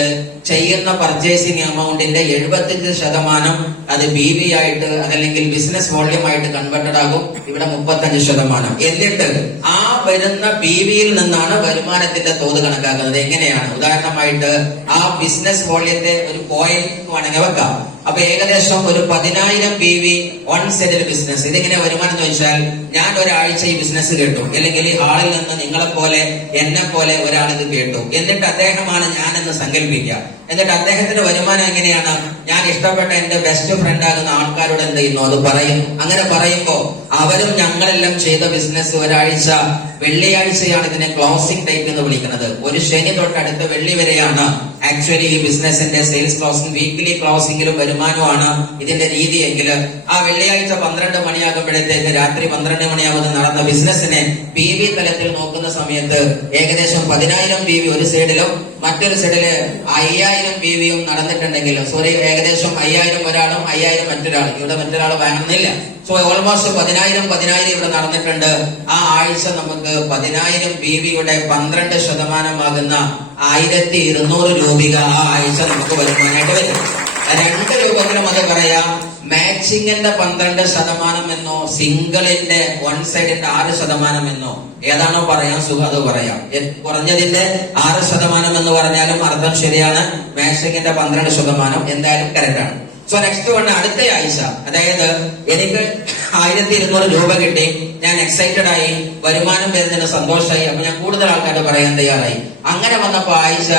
ചെയ്യുന്ന പർച്ചേസിംഗ് എമൗണ്ടിന്റെ 75% അത് PV ആയിട്ട് അതല്ലെങ്കിൽ ബിസിനസ് വോള്യൂം ആയിട്ട് കൺവേർട്ടഡ് ആകും. ഇവിടെ 35%. എന്നിട്ട് ആ വരുന്ന PVയിൽ നിന്നാണ് വരുമാനത്തിന്റെ തോത് കണക്കാക്കുന്നത്. എങ്ങനെയാണ്? ഉദാഹരണമായിട്ട് ആ ബിസിനസ് വോള്യത്തെ ഒരു പോയിന്റ് വേണമെങ്കിൽ വെക്കാം. അപ്പൊ ഏകദേശം ഒരു 10,000 PV വൺ സെറ്റിൽ ബിസിനസ്. ഇതെങ്ങനെ വരുമാനം എന്ന് വെച്ചാൽ, ഞാൻ ഒരാഴ്ച ഈ ബിസിനസ് കേട്ടു, അല്ലെങ്കിൽ ഈ ആളിൽ നിന്ന് നിങ്ങളെ പോലെ എന്നെ പോലെ ഒരാൾ ഇത് കേട്ടു, എന്നിട്ട് അദ്ദേഹമാണ് ഞാനെന്ന് സങ്കല്പിക്കുക. എന്നിട്ട് അദ്ദേഹത്തിന്റെ വരുമാനം എങ്ങനെയാണ്? ഞാൻ ഇഷ്ടപ്പെട്ട എന്റെ ബെസ്റ്റ് ഫ്രണ്ട് ആകുന്ന ആൾക്കാരോട് എന്ത് ചെയ്യുന്നു? അത് പറയും. അങ്ങനെ പറയുമ്പോ അവരും ഞങ്ങളെല്ലാം ചെയ്ത ബിസിനസ് ഒരാഴ്ച, വെള്ളിയാഴ്ചയാണ് ഇതിനെ ക്ലോസിംഗ് ഡേറ്റ് എന്ന് വിളിക്കുന്നത്. ഒരു ശനി തൊട്ട് അടുത്ത വെള്ളി വരെയാണ് ആക്ച്വലി ഈ ബിസിനസിന്റെ സെയിൽസ് ക്ലോസിംഗ്. വീക്കിലി ക്ലോസിംഗിലും വരുമാനമാണ് ഇതിന്റെ രീതിയെങ്കിൽ ആ വെള്ളിയാഴ്ച 12 മണിയാകുമ്പോഴത്തേക്ക് രാത്രി 12 മണിയാകുന്ന നടന്ന ബിസിനസിനെ PV തലത്തിൽ നോക്കുന്ന സമയത്ത് ഏകദേശം 10,000 PV ഒരു സൈഡിലും മറ്റൊരു സൈഡില് 5,000 PVയും നടന്നിട്ടുണ്ടെങ്കിൽ, സോറി, ഏകദേശം 5,000 ഒരാളും 5,000 മറ്റൊരാളും. ഇവിടെ മറ്റൊരാൾ വാങ്ങുന്നില്ല. സോ ഓൾമോസ്റ്റ് 10,000 ഇവിടെ നടന്നിട്ടുണ്ട്. ആ ആഴ്ച നമുക്ക് 10,000 PVയുടെ 12% ആകുന്ന 1,200 രൂപ ആ ആഴ്ച നമുക്ക് വരുമാനമായിട്ട് വരും. 2 രൂപത്തിലും അത് പറയാം. മാച്ചിങ്ങിന്റെ 12% എന്നോ സിംഗിളിന്റെ വൺ സൈഡിന്റെ 6% എന്നോ ഏതാണോ പറയാൻ സുഖം അത് പറയാം. കുറഞ്ഞതിന്റെ 6% എന്ന് പറഞ്ഞാലും അർത്ഥം ശരിയാണ്. മാച്ചിങ്ങിന്റെ 12% എന്തായാലും കറക്റ്റ് ആണ്. സോ നെക്സ്റ്റ് വൺ, അടുത്ത ആഴ്ച, അതായത് എനിക്ക് 1,200 രൂപ കിട്ടി, ഞാൻ എക്സൈറ്റഡ് ആയി, വരുമാനം വരുന്നതിന് സന്തോഷമായി. അപ്പൊ ഞാൻ കൂടുതൽ ആൾക്കാരോട് പറയാൻ തയ്യാറായി. അങ്ങനെ വന്നപ്പോ ആഴ്ച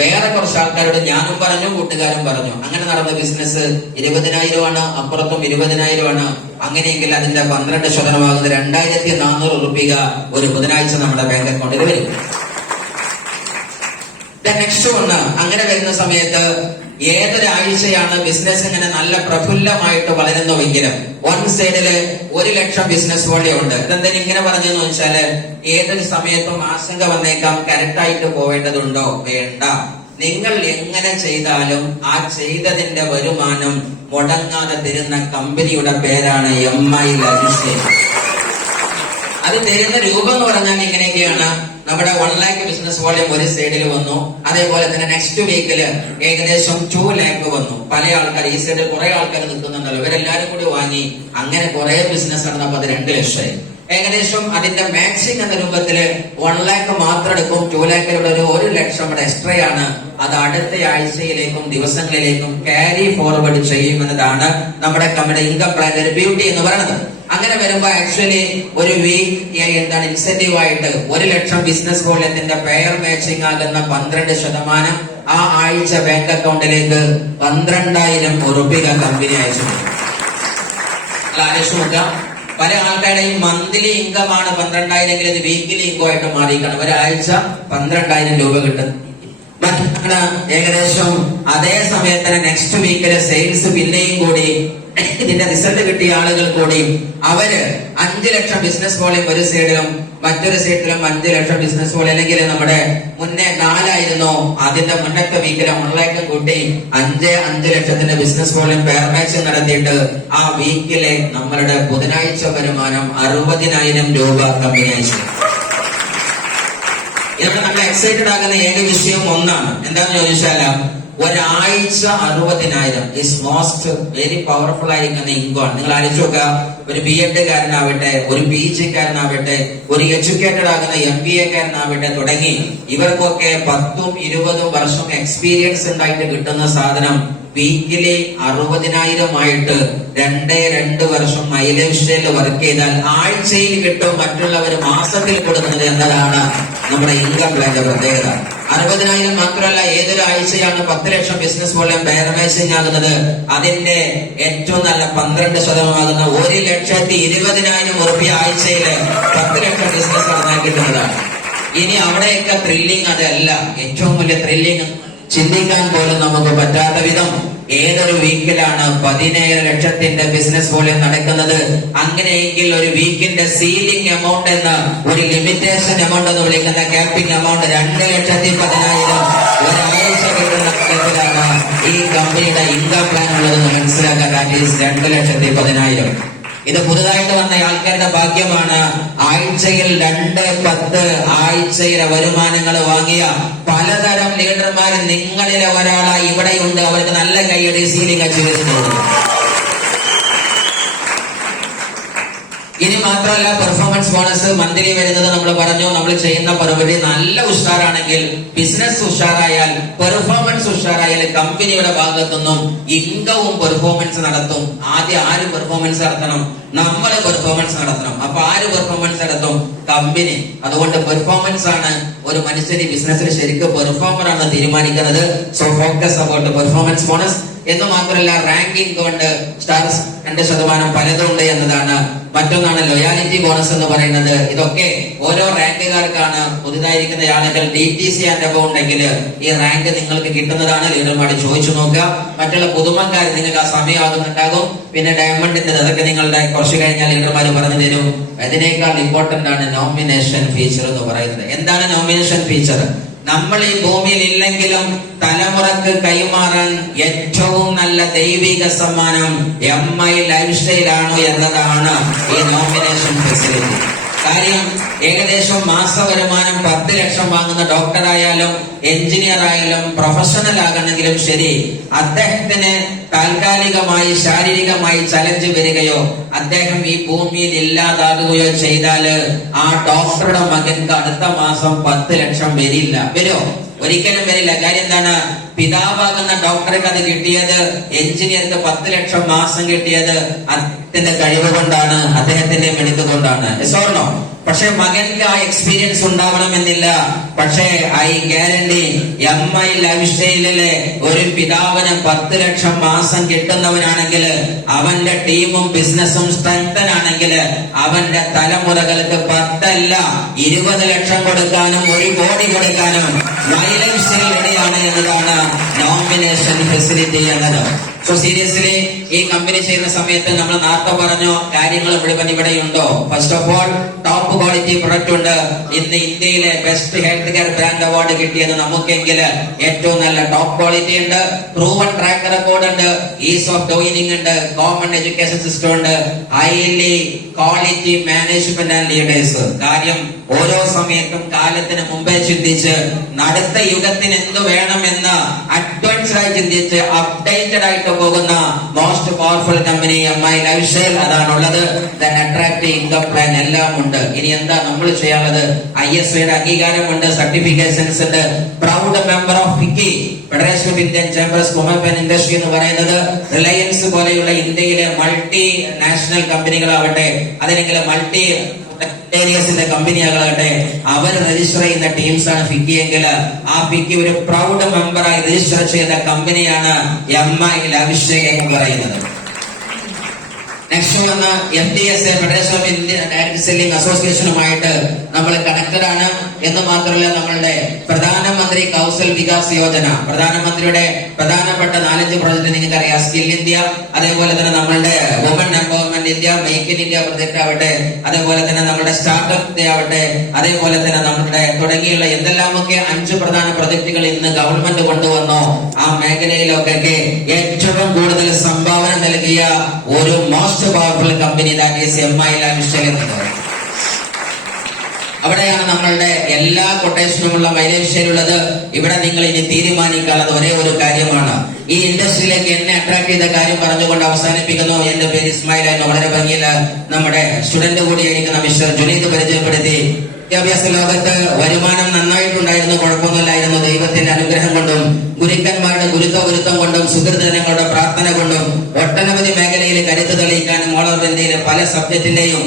വേറെ കുറച്ച് ആൾക്കാരോട് ഞാനും പറഞ്ഞു, കൂട്ടുകാരും പറഞ്ഞു. അങ്ങനെ നടന്ന ബിസിനസ് 20,000 ആണ്, അപ്പുറത്തും 20,000 ആണ്. അങ്ങനെയെങ്കിൽ അതിന്റെ 12% ആകുന്ന 2,400 രൂപ ഒരു ബുധനാഴ്ച നമ്മുടെ ബാങ്ക് അക്കൗണ്ടിൽ വരും. നെക്സ്റ്റ് വൺ, അങ്ങനെ വരുന്ന സമയത്ത് ഏതൊരാഴ്ചയാണ് ബിസിനസ് ഇങ്ങനെ നല്ല പ്രഫുല്ലമായിട്ട് വളരുന്നുവെങ്കിലും വൺ സൈഡില് 1 ലക്ഷം ബിസിനസ് വോള്യം ഉണ്ട്. ഇതെന്തായാലും ഇങ്ങനെ പറഞ്ഞെന്ന് വെച്ചാല് ഏതൊരു സമയത്തും ആശങ്ക വന്നേക്കാം, കറക്റ്റായിട്ട് പോവേണ്ടതുണ്ടോ? വേണ്ട. നിങ്ങൾ എങ്ങനെ ചെയ്താലും ആ ചെയ്തതിന്റെ വരുമാനം മുടങ്ങാതെ തരുന്ന കമ്പനിയുടെ പേരാണ് MI ലൈഫ്. അത് തരുന്ന രൂപം എന്ന് പറഞ്ഞാൽ ഇങ്ങനെയൊക്കെയാണ്. നമ്മുടെ 1 lakh ബിസിനസ് വോള്യം ഒരു സൈഡിൽ വന്നു. അതേപോലെ തന്നെ നെക്സ്റ്റ് വീക്കില് ഏകദേശം 2 lakh വന്നു. പല ആൾക്കാർ ഈ സൈഡിൽ കുറെ ആൾക്കാർ നിൽക്കുന്നുണ്ടല്ലോ, ഇവരെല്ലാരും കൂടി വാങ്ങി. അങ്ങനെ കുറെ ബിസിനസ് നടന്നപ്പോ അത് 2 ലക്ഷമായി. ഏകദേശം അതിന്റെ മാക്സിംഗ് എന്ന രൂപത്തില് 1 lakh മാത്രം എടുക്കും. 2 lakhiലൂടെ 1 ലക്ഷം ഇവിടെ എക്സ്ട്രാ ആണ്. അത് അടുത്ത ആഴ്ചയിലേക്കും ദിവസങ്ങളിലേക്കും ക്യാരി ഫോർവേഡ് ചെയ്യുമെന്നതാണ് നമ്മുടെ കമ്പനിയുടെ ഇൻകം പ്ലാന്റെ ഒരു ബ്യൂട്ടി എന്ന് പറയുന്നത്. അങ്ങനെ വരുമ്പോ ആക്ച്വലി ഒരു വീക്ക് എന്താണ് ഇൻസെന്റീവ് ആയിട്ട് 1 ലക്ഷം ബിസിനസ് വോള്യത്തിന്റെ പെയർ മാച്ചിങ് ആകുന്ന 12% ആ ആഴ്ച ബാങ്ക് അക്കൗണ്ടിലേക്ക് 12,000 രൂപ കമ്പനി അയച്ചു. ആലോചിച്ച് നോക്കാം. പല ആൾക്കാരുടെയും മന്ത്ലി ഇൻകം ആണ് 12,000 എങ്കിൽ ഇത് വീക്കിലി ഇൻകം ആയിട്ട് മാറിയിരിക്കണം. ഒരാഴ്ച 12,000 രൂപ കിട്ടും. ഏകദേശം അതേ സമയത്തിന് നെക്സ്റ്റ് വീക്കിലെ സെയിൽസ് പിന്നെയും കൂടി ഇതിന്റെ റിസൾട്ട് കിട്ടിയ ആളുകൾ കൂടി അവര് 5 ലക്ഷം ബിസിനസ് വോളിയം ഒരു സൈഡിലും മറ്റൊരു സൈഡിലും 5 ലക്ഷം ബിസിനസ് വോളിയം, അല്ലെങ്കിൽ നമ്മുടെ മുന്നേ 4 ആയിരുന്നു, അതിന്റെ മുന്നത്തെ വീക്കിലെ 1 ലക്ഷം കൂട്ടി 5 ലക്ഷത്തിന്റെ ബിസിനസ് വോളിയം പെയർ മാച്ച് നടത്തിയിട്ട് ആ വീക്കിലെ നമ്മളുടെ ബുധനാഴ്ച വരുമാനം 60,000 രൂപ കമ്പനി അയച്ചു. ഇവിടെ നമ്മൾ എക്സൈറ്റഡ് ആകുന്ന ഏക വിഷയം ഒന്നാണ്. എന്താണെന്ന് ചോദിച്ചാൽ ഒരാഴ്ച 60,000 ഇസ് മോസ്റ്റ് വെരി പവർഫുൾ ആയിരിക്കുന്ന ഇൻകം. നിങ്ങൾ ആലോചിച്ച് നോക്കുക, ഒരു BEd കാരനാവട്ടെ, ഒരു PG കാരനാവട്ടെ, ഒരു എഡ്യൂക്കേറ്റഡ് ആകുന്ന MBA കാരനാവട്ടെ തുടങ്ങി ഇവർക്കൊക്കെ 10-20 വർഷം എക്സ്പീരിയൻസ് ഉണ്ടായിട്ട് കിട്ടുന്ന സാധനം വീക്കിലി 60,000 ആയിട്ട് 2 വർഷം മൈലേജ് സ്റ്റൈലിൽ വർക്ക് ചെയ്താൽ ആഴ്ചയിൽ കിട്ടും. മറ്റുള്ളവർ മാസത്തിൽ കൊടുക്കുന്നത് എന്നതാണ് നമ്മുടെ ഇൻകം പ്ലാന്റെ പ്രത്യേകത. 60,000 മാത്രമല്ല, ഏതൊരു ആഴ്ചയാണ് 10 ലക്ഷം ബിസിനസ് വോളിയം പെയർ മാച്ചിങ് ആകുന്നത്, അതിന്റെ ഏറ്റവും നല്ല 12% ആകുന്ന 1,20,000 ഉറുപ്പിക ആഴ്ചയില് 10 ലക്ഷം ബിസിനസ് നടന്നാൽ കിട്ടുന്നതാണ്. ഇനി അവിടെയൊക്കെ ത്രില്ലിംഗ് അതല്ല. ഏറ്റവും വലിയ ത്രില്ലിംഗ് ചിന്തിക്കാൻ പോലും നമുക്ക് പറ്റാത്ത വിധം ഏതൊരു വീക്കിലാണ് 17 ലക്ഷത്തിന്റെ ബിസിനസ് വോളിയം നടക്കുന്നത്. അങ്ങനെയെങ്കിൽ ഒരു വീക്കിന്റെ സീലിംഗ് എമൗണ്ട് എന്ന ഒരു ലിമിറ്റേഷൻ എമൗണ്ട് എന്ന് വിളിക്കുന്ന ക്യാപ്പിംഗ് എമൗണ്ട് 2,10,000 ഒരാഴ്ച കിട്ടുന്ന ഈ കമ്പനിയുടെ ഇൻകം പ്ലാൻ ഉള്ളതെന്ന് മനസ്സിലാക്കാൻ. That is 2,10,000. ഇത് പുതുതായിട്ട് വന്ന ആൾക്കാരുടെ ഭാഗ്യമാണ്. ആഴ്ചയിൽ 2-10 ആഴ്ചയിലെ വരുമാനങ്ങൾ വാങ്ങിയ പലതരം ലീഡർമാർ നിങ്ങളിലെ ഒരാളായി ഇവിടെയുണ്ട്. അവർക്ക് നല്ല കൈയടി സീലിംഗ് അച്ചീവ്മെന്റ്. ഇനി മാത്രമല്ല, പെർഫോമൻസ് ബോണസ് മന്ത്ലി വരുന്നത് നമ്മൾ പറഞ്ഞു. നമ്മൾ ചെയ്യുന്ന പരിപാടി നല്ല ഉഷാറാണെങ്കിൽ, ബിസിനസ് ഉഷാറായാൽ, പെർഫോമൻസ് ഉഷാറായാൽ കമ്പനിയുടെ ഭാഗത്തുനിന്നും ഇൻകവും പെർഫോമൻസ് നടത്തും. ആദ്യം ആര് പെർഫോമൻസ് നടത്തണം? നമ്മൾ പെർഫോമൻസ് നടത്തണം. അപ്പൊ ആര് പെർഫോമൻസ് നടത്തും? കമ്പനി. അതുകൊണ്ട് പെർഫോമൻസ് ആണ് ഒരു മനുഷ്യന് ബിസിനസ്സിൽ ശരിക്കും പെർഫോമർ ആണ് തീരുമാനിക്കുന്നത്. So focus about performance bonus. എന്ന് മാത്രമല്ല, റാങ്കിങ് കൊണ്ട് സ്റ്റാർസ് 2% പലതുണ്ട് എന്നതാണ്. മറ്റൊന്നാണ് ലോയാലിറ്റി ബോണസ് എന്ന് പറയുന്നത്. ഇതൊക്കെ ഓരോ റാങ്കുകാർക്കാണ്. പുതുതായിരിക്കുന്ന ആളുകൾ DTC ആൻഡ് അബവ് ഉണ്ടെങ്കിൽ ഈ റാങ്ക് നിങ്ങൾക്ക് കിട്ടുന്നതാണ്. ലീഡർമാർ ചോദിച്ചു നോക്കുക. മറ്റുള്ള പുതുമക്കാർ നിങ്ങൾക്ക് ആ സമയമാകുന്നുണ്ടാകും. പിന്നെ ഡയമണ്ടിന്റെ അതൊക്കെ നിങ്ങളുടെ കുറച്ച് കഴിഞ്ഞാൽ ലീഡർമാർ പറഞ്ഞു തരും. അതിനേക്കാൾ ഇമ്പോർട്ടന്റ് ആണ് നോമിനേഷൻ ഫീച്ചർ എന്ന് പറയുന്നത്. എന്താണ് നോമിനേഷൻ ഫീച്ചർ? നമ്മൾ ഈ ഭൂമിയിൽ ഇല്ലെങ്കിലും തലമുറക്ക് കൈമാറാൻ ഏറ്റവും നല്ല ദൈവിക സമ്മാനം MI ലൈഫ് സ്റ്റൈലാണോ എന്നതാണ് ഈ നോമിനേഷൻ ഫെസിലിറ്റി. കാര്യം ഏകദേശം മാസ വരുമാനം 10 ലക്ഷം വാങ്ങുന്ന ഡോക്ടറായാലും എഞ്ചിനീയർ ആയാലും പ്രൊഫഷണൽ ആകണമെങ്കിലും ശരി, അദ്ദേഹത്തിന് താൽക്കാലികമായി ശാരീരികമായി ചലഞ്ച് വരികയോ അദ്ദേഹം ഈ ഭൂമിയിൽ ഇല്ലാതാകുകയോ ചെയ്താല് ആ ഡോക്ടറുടെ മകൻക്ക് അടുത്ത മാസം 10 ലക്ഷം വരില്ല. വരുമോ? ഒരിക്കലും വരില്ല. കാര്യം എന്താണ്? പിതാവാകുന്ന ഡോക്ടർക്ക് അത് കിട്ടിയത്, എഞ്ചിനീയർക്ക് 10 ലക്ഷം മാസം കിട്ടിയത് അദ്ദേഹത്തിന്റെ കഴിവ് കൊണ്ടാണ്, അദ്ദേഹത്തിന്റെ മിടുക്ക് കൊണ്ടാണ്. യെസ്. പക്ഷെ മകൻക്ക് ആ എക്സ്പീരിയൻസ് ഉണ്ടാവണമെന്നില്ല. പക്ഷേ ഐ ഗ്യാരണ്ടി MI ലൈഫ് സ്റ്റൈലിലെ ഒരു പിതാവിന് 10 ലക്ഷം മാസം കിട്ടുന്നവനാണെങ്കിൽ, അവന്റെ ടീമും ബിസിനസ്സും സ്ട്രെങ്തൻ ആണെങ്കിൽ, അവന്റെ തലമുറകൾക്ക് 10 അല്ല 20 ലക്ഷം കൊടുക്കാനും 1 കോടി കൊടുക്കാനും ലൈഫ് സ്റ്റൈൽ റെഡിയാണ് എന്നതാണ് നോമിനേഷൻ ഫെസിലിറ്റി എന്നത്. സോ സീരിയസ്ലി ഈ കമ്പനി ചെയ്യുന്ന സമയത്ത് നമ്മൾ നേരത്തെ പറഞ്ഞോ കാര്യങ്ങൾ മുഴുവൻ ഇവിടെയുണ്ടോ? First of all top quality product ഉണ്ട്. ഇന്ന് ഇന്ത്യയിലെ best health care brand award കിട്ടിയത് നമുക്കെങ്കിൽ ഏറ്റവും നല്ല ടോപ്പ് ക്വാളിറ്റി ഉണ്ട്. പ്രൂവൺ ട്രാക്ക് റെക്കോർഡ് ഉണ്ട്. ഈസ് ഓഫ് ഡൂയിങ് ഉണ്ട്. കോമൺ എഡ്യൂക്കേഷൻ സിസ്റ്റം ഉണ്ട്. Highly quality management and leaders. കാര്യം ഓരോ സമയത്തും കാലത്തിന് മുമ്പേ ചിന്തിച്ച് അടുത്ത യുഗത്തിന് എന്ത് വേണമെന്ന് അഡ്വാൻസ്ഡ് ആയി ചിന്തിച്ച് അപ്ഡേറ്റഡ് ആയിട്ട് പോകുന്ന most powerful company MI life style. അതാണുള്ളത്. ദെൻ അട്രാക്റ്റീവ് ഇൻകം പ്ലാൻ എല്ലാം ഉണ്ട്. ഇനി എന്താ നമ്മൾ ചെയ്യാനുള്ളത്? ISOയുടെ അംഗീകാരമുണ്ട്, സർട്ടിഫിക്കേഷൻസ് ഉണ്ട്. Proud member of FICCI, federation of Indian chambers commerce and industry എന്ന് പറയുന്നത് റിലയൻസ് പോലെയുള്ള ഇന്ത്യയിലെ മൾട്ടി നാഷണൽ കമ്പനികളാവട്ടെ, അല്ലെങ്കിൽ മൾട്ടി ഏരിയസിന്റെ കമ്പനിയാകട്ടെ, അവർ രജിസ്റ്റർ ചെയ്യുന്ന ടീംസ് ആണ് FICCI എങ്കിൽ ആ FICCI ഒരു പ്രൗഡ് മെമ്പറായി രജിസ്റ്റർ ചെയ്ത കമ്പനിയാണ് MI ലൈഫ് സ്റ്റൈൽ എന്ന് പറയുന്നത്. നെക്സ്റ്റ് വന്ന FDSA, federation of Indian direct selling അസോസിയേഷനുമായിട്ട് നമ്മൾ കണക്റ്റഡ് ആണ് എന്ന് മാത്രമല്ല നമ്മളുടെ പ്രധാനമന്ത്രി കൗശൽ വികാസ് യോജന, പ്രധാനമന്ത്രിയുടെ പ്രധാനപ്പെട്ട 4-5 പ്രോജക്ട് നിങ്ങൾക്ക് അറിയാം. സ്കിൽ ഇന്ത്യ, അതേപോലെ തന്നെ നമ്മളുടെ woman empowerment India, make in India project ആവട്ടെ, അതേപോലെ തന്നെ നമ്മുടെ സ്റ്റാർട്ടപ്പ് ഇന്ത്യ ആവട്ടെ, അതേപോലെ തന്നെ നമ്മുടെ തുടങ്ങിയുള്ള എന്തെല്ലാമൊക്കെ 5 പ്രധാന പ്രൊജക്ടുകൾ ഇന്ന് ഗവൺമെന്റ് കൊണ്ടുവന്നോ ആ മേഖലയിലൊക്കെ ഏറ്റവും കൂടുതൽ സംഭാവന നൽകിയ ഒരു most powerful company that is MI Lifestyle എന്നത്. അവിടെയാണ് നമ്മളുടെ എല്ലാ കൊട്ടേഷനുമുള്ള മൈലേഷ്യയിലുള്ളത്. ഇവിടെ നിങ്ങൾ ഇനി തീരുമാനിക്കാനുള്ളത് ഒരേ ഒരു കാര്യമാണ്. ഈ ഇൻഡസ്ട്രിയിലേക്ക് എന്നെ അട്രാക്ട് ചെയ്ത കാര്യം പറഞ്ഞുകൊണ്ട് അവസാനിപ്പിക്കുന്നു. എന്റെ പേര് ഇസ്മായിൽ എന്ന് വളരെ ഭംഗിയിൽ നമ്മുടെ സ്റ്റുഡന്റ് കൂടിയായിരിക്കുന്ന മിസ്റ്റർ ജുനീദ് പരിചയപ്പെടുത്തി. വിദ്യാഭ്യാസ ലോകത്ത് വരുമാനം നന്നായിട്ടുണ്ടായിരുന്നു, കുഴപ്പമൊന്നുമില്ലായിരുന്നു. ദൈവത്തിന്റെ അനുഗ്രഹം കൊണ്ടും ഗുരുക്കന്മാരുടെ ഗുരുത്വം കൊണ്ടും സുഹൃതങ്ങളുടെ പ്രാർത്ഥന കൊണ്ടും ഒട്ടനവധി മേഖലയിൽ കരുത്ത് തെളിയിക്കാനും ഓൾ ഓവർ ഇന്ത്യയിലെ പല സബ്ജക്റ്റിന്റെയും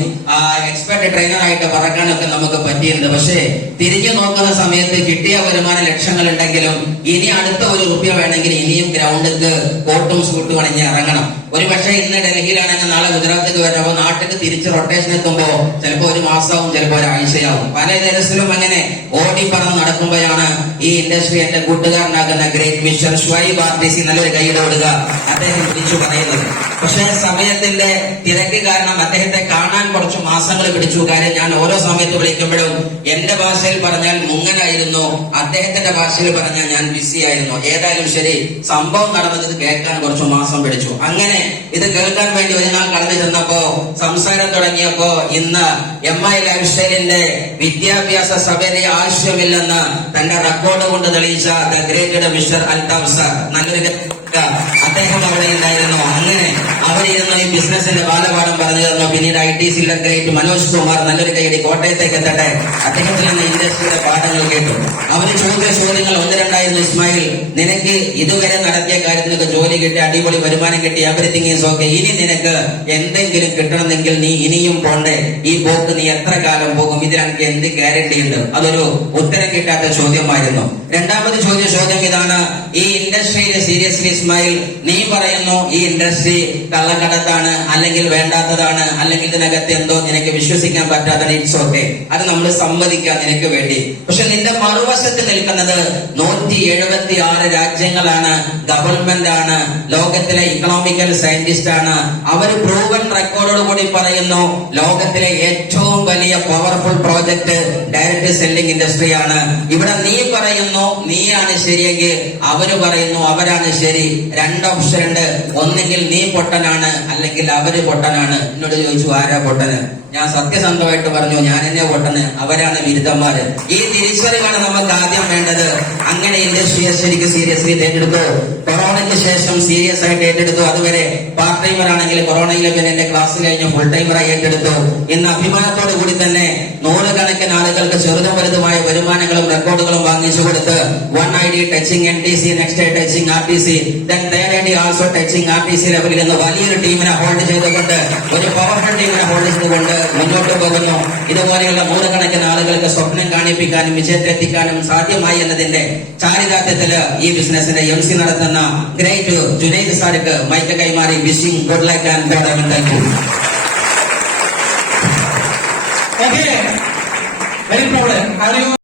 എക്സ്പെർട്ട് ട്രെയിനറായിട്ട് പറക്കാനൊക്കെ നമുക്ക് പറ്റിയിട്ടുണ്ട്. പക്ഷേ തിരിഞ്ഞു നോക്കുന്ന സമയത്ത് കിട്ടിയ വരുമാന ലക്ഷങ്ങൾ ഉണ്ടെങ്കിലും ഇനി അടുത്ത ഒരു റുപ്യ വേണമെങ്കിൽ ഇനിയും ഗ്രൗണ്ടിക്ക് കോട്ടും സൂട്ടും അണിഞ്ഞ് ഇറങ്ങണം. ഒരു പക്ഷേ ഇന്ന് ഡൽഹിയിലാണെങ്കിൽ നാളെ ഗുജറാത്തിക്ക് വരാമോ, നാട്ടിലേക്ക് തിരിച്ച് റൊട്ടേഷൻ എത്തുമ്പോ ചിലപ്പോ ഒരു മാസമാവും, ചിലപ്പോ ഒരാഴ്ചയാവും. പല ദിവസത്തിലും അങ്ങനെ ഓടി പറന്ന് നടക്കുമ്പോഴാണ് ഈ ഇൻഡസ്ട്രി എന്റെ കൂട്ടുകാരനാകുന്ന ഗ്രേറ്റ് മിസ്റ്റർ ഷുഐബ് RTC, നല്ലൊരു കൈയുടെ കൊടുക്കുക, അദ്ദേഹം വിളിച്ചു പറയുന്നത്. പക്ഷേ സമയത്തിന്റെ തിരക്ക് കാരണം അദ്ദേഹത്തെ കാണാൻ കുറച്ച് മാസങ്ങൾ പിടിച്ചു. കാര്യം ഞാൻ ഓരോ സമയത്ത് വിളിക്കുമ്പോഴും എന്റെ ഭാഷയിൽ പറഞ്ഞാൽ മുങ്ങനായിരുന്നു, അദ്ദേഹത്തിന്റെ ഭാഷയിൽ പറഞ്ഞാൽ ഞാൻ ബിസി ആയിരുന്നു. ഏതായാലും ശരി, സംഭവം നടന്നത് കേൾക്കാൻ കുറച്ച് മാസം പിടിച്ചു. അങ്ങനെ ഇത് കേൾക്കാൻ വേണ്ടി ഒരു നാൾ കടന്നു ചെന്നപ്പോ സംസാരം തുടങ്ങിയപ്പോ ഇന്ന് MI Lifestyleന്റെ വിദ്യാഭ്യാസ സഭയുടെ ആവശ്യമില്ലെന്ന് തന്റെ റെക്കോർഡ് കൊണ്ട് തെളിയിച്ച the greatest mister Althaf sir, നല്ലൊരു അദ്ദേഹം അവിടെ ഉണ്ടായിരുന്നു. അങ്ങനെ അവരിരുന്ന് ഈ ബിസിനസിന്റെ ബാലപാഠം പറഞ്ഞു തന്നു. പിന്നീട് ITCയുടെ ഗ്രേറ്റ് മനോജ് കുമാർ, നല്ലൊരു കൈയടി, കോട്ടയത്തേക്ക് എത്തട്ടെ. അദ്ദേഹത്തിൽ നിന്ന് ഇൻഡസ്ട്രിയുടെ പാഠങ്ങൾ കേട്ടു. അവര് ചോദിച്ച ചോദ്യങ്ങൾ 1-2 ഇസ്മായിൽ, നിനക്ക് ഇതുവരെ നടത്തിയ കാര്യത്തിനൊക്കെ ജോലി കിട്ടി, അടിപൊളി വരുമാനം കിട്ടി, എവരിത്തിങ് ഈസ് ഓക്കെ. ഇനി നിനക്ക് എന്തെങ്കിലും കിട്ടണമെങ്കിൽ നീ ഇനിയും പോണ്ടേ? ഈ പോക്ക് നീ എത്ര കാലം പോകും? ഇതിലെനിക്ക് എന്ത് ഗ്യാരണ്ടി ഉണ്ട്? അതൊരു ഉത്തരം കിട്ടാത്ത ചോദ്യമായിരുന്നു. രണ്ടാമത് ചോദ്യം ഇതാണ്, ഈ ഇൻഡസ്ട്രിയിൽ സീരിയസ്ലി ഇസ്മായിൽ, നീ പറയുന്നു ഈ ഇൻഡസ്ട്രി കള്ളക്കടത്താണ്, അല്ലെങ്കിൽ വേണ്ടാത്തതാണ്, അല്ലെങ്കിൽ ഇതിനകത്ത് എന്തോ നിനക്ക് വിശ്വസിക്കാൻ പറ്റാത്തതാണ്. ഇറ്റ്സ് ഓക്കെ, അത് നമ്മൾ സമ്മതിക്കാം നിനക്ക് വേണ്ടി. പക്ഷെ നിന്റെ മറുവശത്ത് നിൽക്കുന്നത് 176 രാജ്യങ്ങളാണ്, ഗവൺമെന്റ് ആണ്, ലോകത്തിലെ ഇക്കണോമിക്കൽ സയന്റിസ്റ്റ് ആണ്. അവർ പ്രൂവൻ റെക്കോർഡോട് കൂടി പറയുന്നു ലോകത്തിലെ ഏറ്റവും വലിയ പവർഫുൾ പ്രോജക്ട് ഡയറക്ട് സെല്ലിംഗ് ഇൻഡസ്ട്രിയാണ്. ഇവിടെ നീ പറയുന്നു നീയാണ് ശരിയെങ്കിൽ അവര് പറയുന്നു അവരാണ് ശരി. 2 ഓപ്ഷൻ ഉണ്ട്, ഒന്നെങ്കിൽ നീ പൊട്ടനാണ്, അല്ലെങ്കിൽ അവര് പൊട്ടനാണ്. എന്നോട് ചോദിച്ചു ആരാ പൊട്ടന്? ഞാൻ സത്യസന്ധമായിട്ട് പറഞ്ഞു ഞാൻ എന്നെ പൊട്ടന്, അവരാണ് ബിരുദന്മാര്. ഈ തിരിച്ചറിവാണ് നമുക്ക് ആദ്യം വേണ്ടത്. അങ്ങനെ ഇൻഡസ്ട്രിയെ ശരിക്കും സീരിയസ്ലി ഏറ്റെടുത്തു. കൊറോണയ്ക്ക് ശേഷം സീരിയസ് ആയിട്ട് ഏറ്റെടുത്തു. അതുവരെ പാർട്ട് ടൈമർ ആണെങ്കിൽ കൊറോണയിലെ പിന്നെ എന്റെ ക്ലാസ് കഴിഞ്ഞ് ഫുൾ ടൈമറായി ഏറ്റെടുത്തു. ഇന്ന് അഭിമാനത്തോടു കൂടി തന്നെ 100 ആളുകൾക്ക് ചെറുതും വലുതുമായ വരുമാനങ്ങളും റെക്കോർഡുകളും വാങ്ങിച്ചു കൊടുത്ത് 1 ID touching NTC, next touching RTC, third ID also touching RTC ലെവലിൽ നിന്ന് വലിയൊരു ടീമിനെ ഹോൾഡ് ചെയ്തുകൊണ്ട്, ഒരു പവർഫുൾ ടീമിനെ ഹോൾഡ് ചെയ്തുകൊണ്ട് മുന്നോട്ട് പോകുന്നു. ഇതുപോലെയുള്ള 100 ആളുകൾക്ക് സ്വപ്നം കാണിപ്പിക്കാനും വിജയത്തിലെത്തിക്കാനും സാധ്യമായി എന്നതിന്റെ ചാരിതാർത്ഥ്യത്തില് ഈ ബിസിനസിന്റെ MC നടത്തുന്ന ഗ്രേറ്റ് ജുനൈദ് സാർക്ക് മൈക്ക് കൈമാറി wishing good luck and God thank you. Okay, very proud. Are you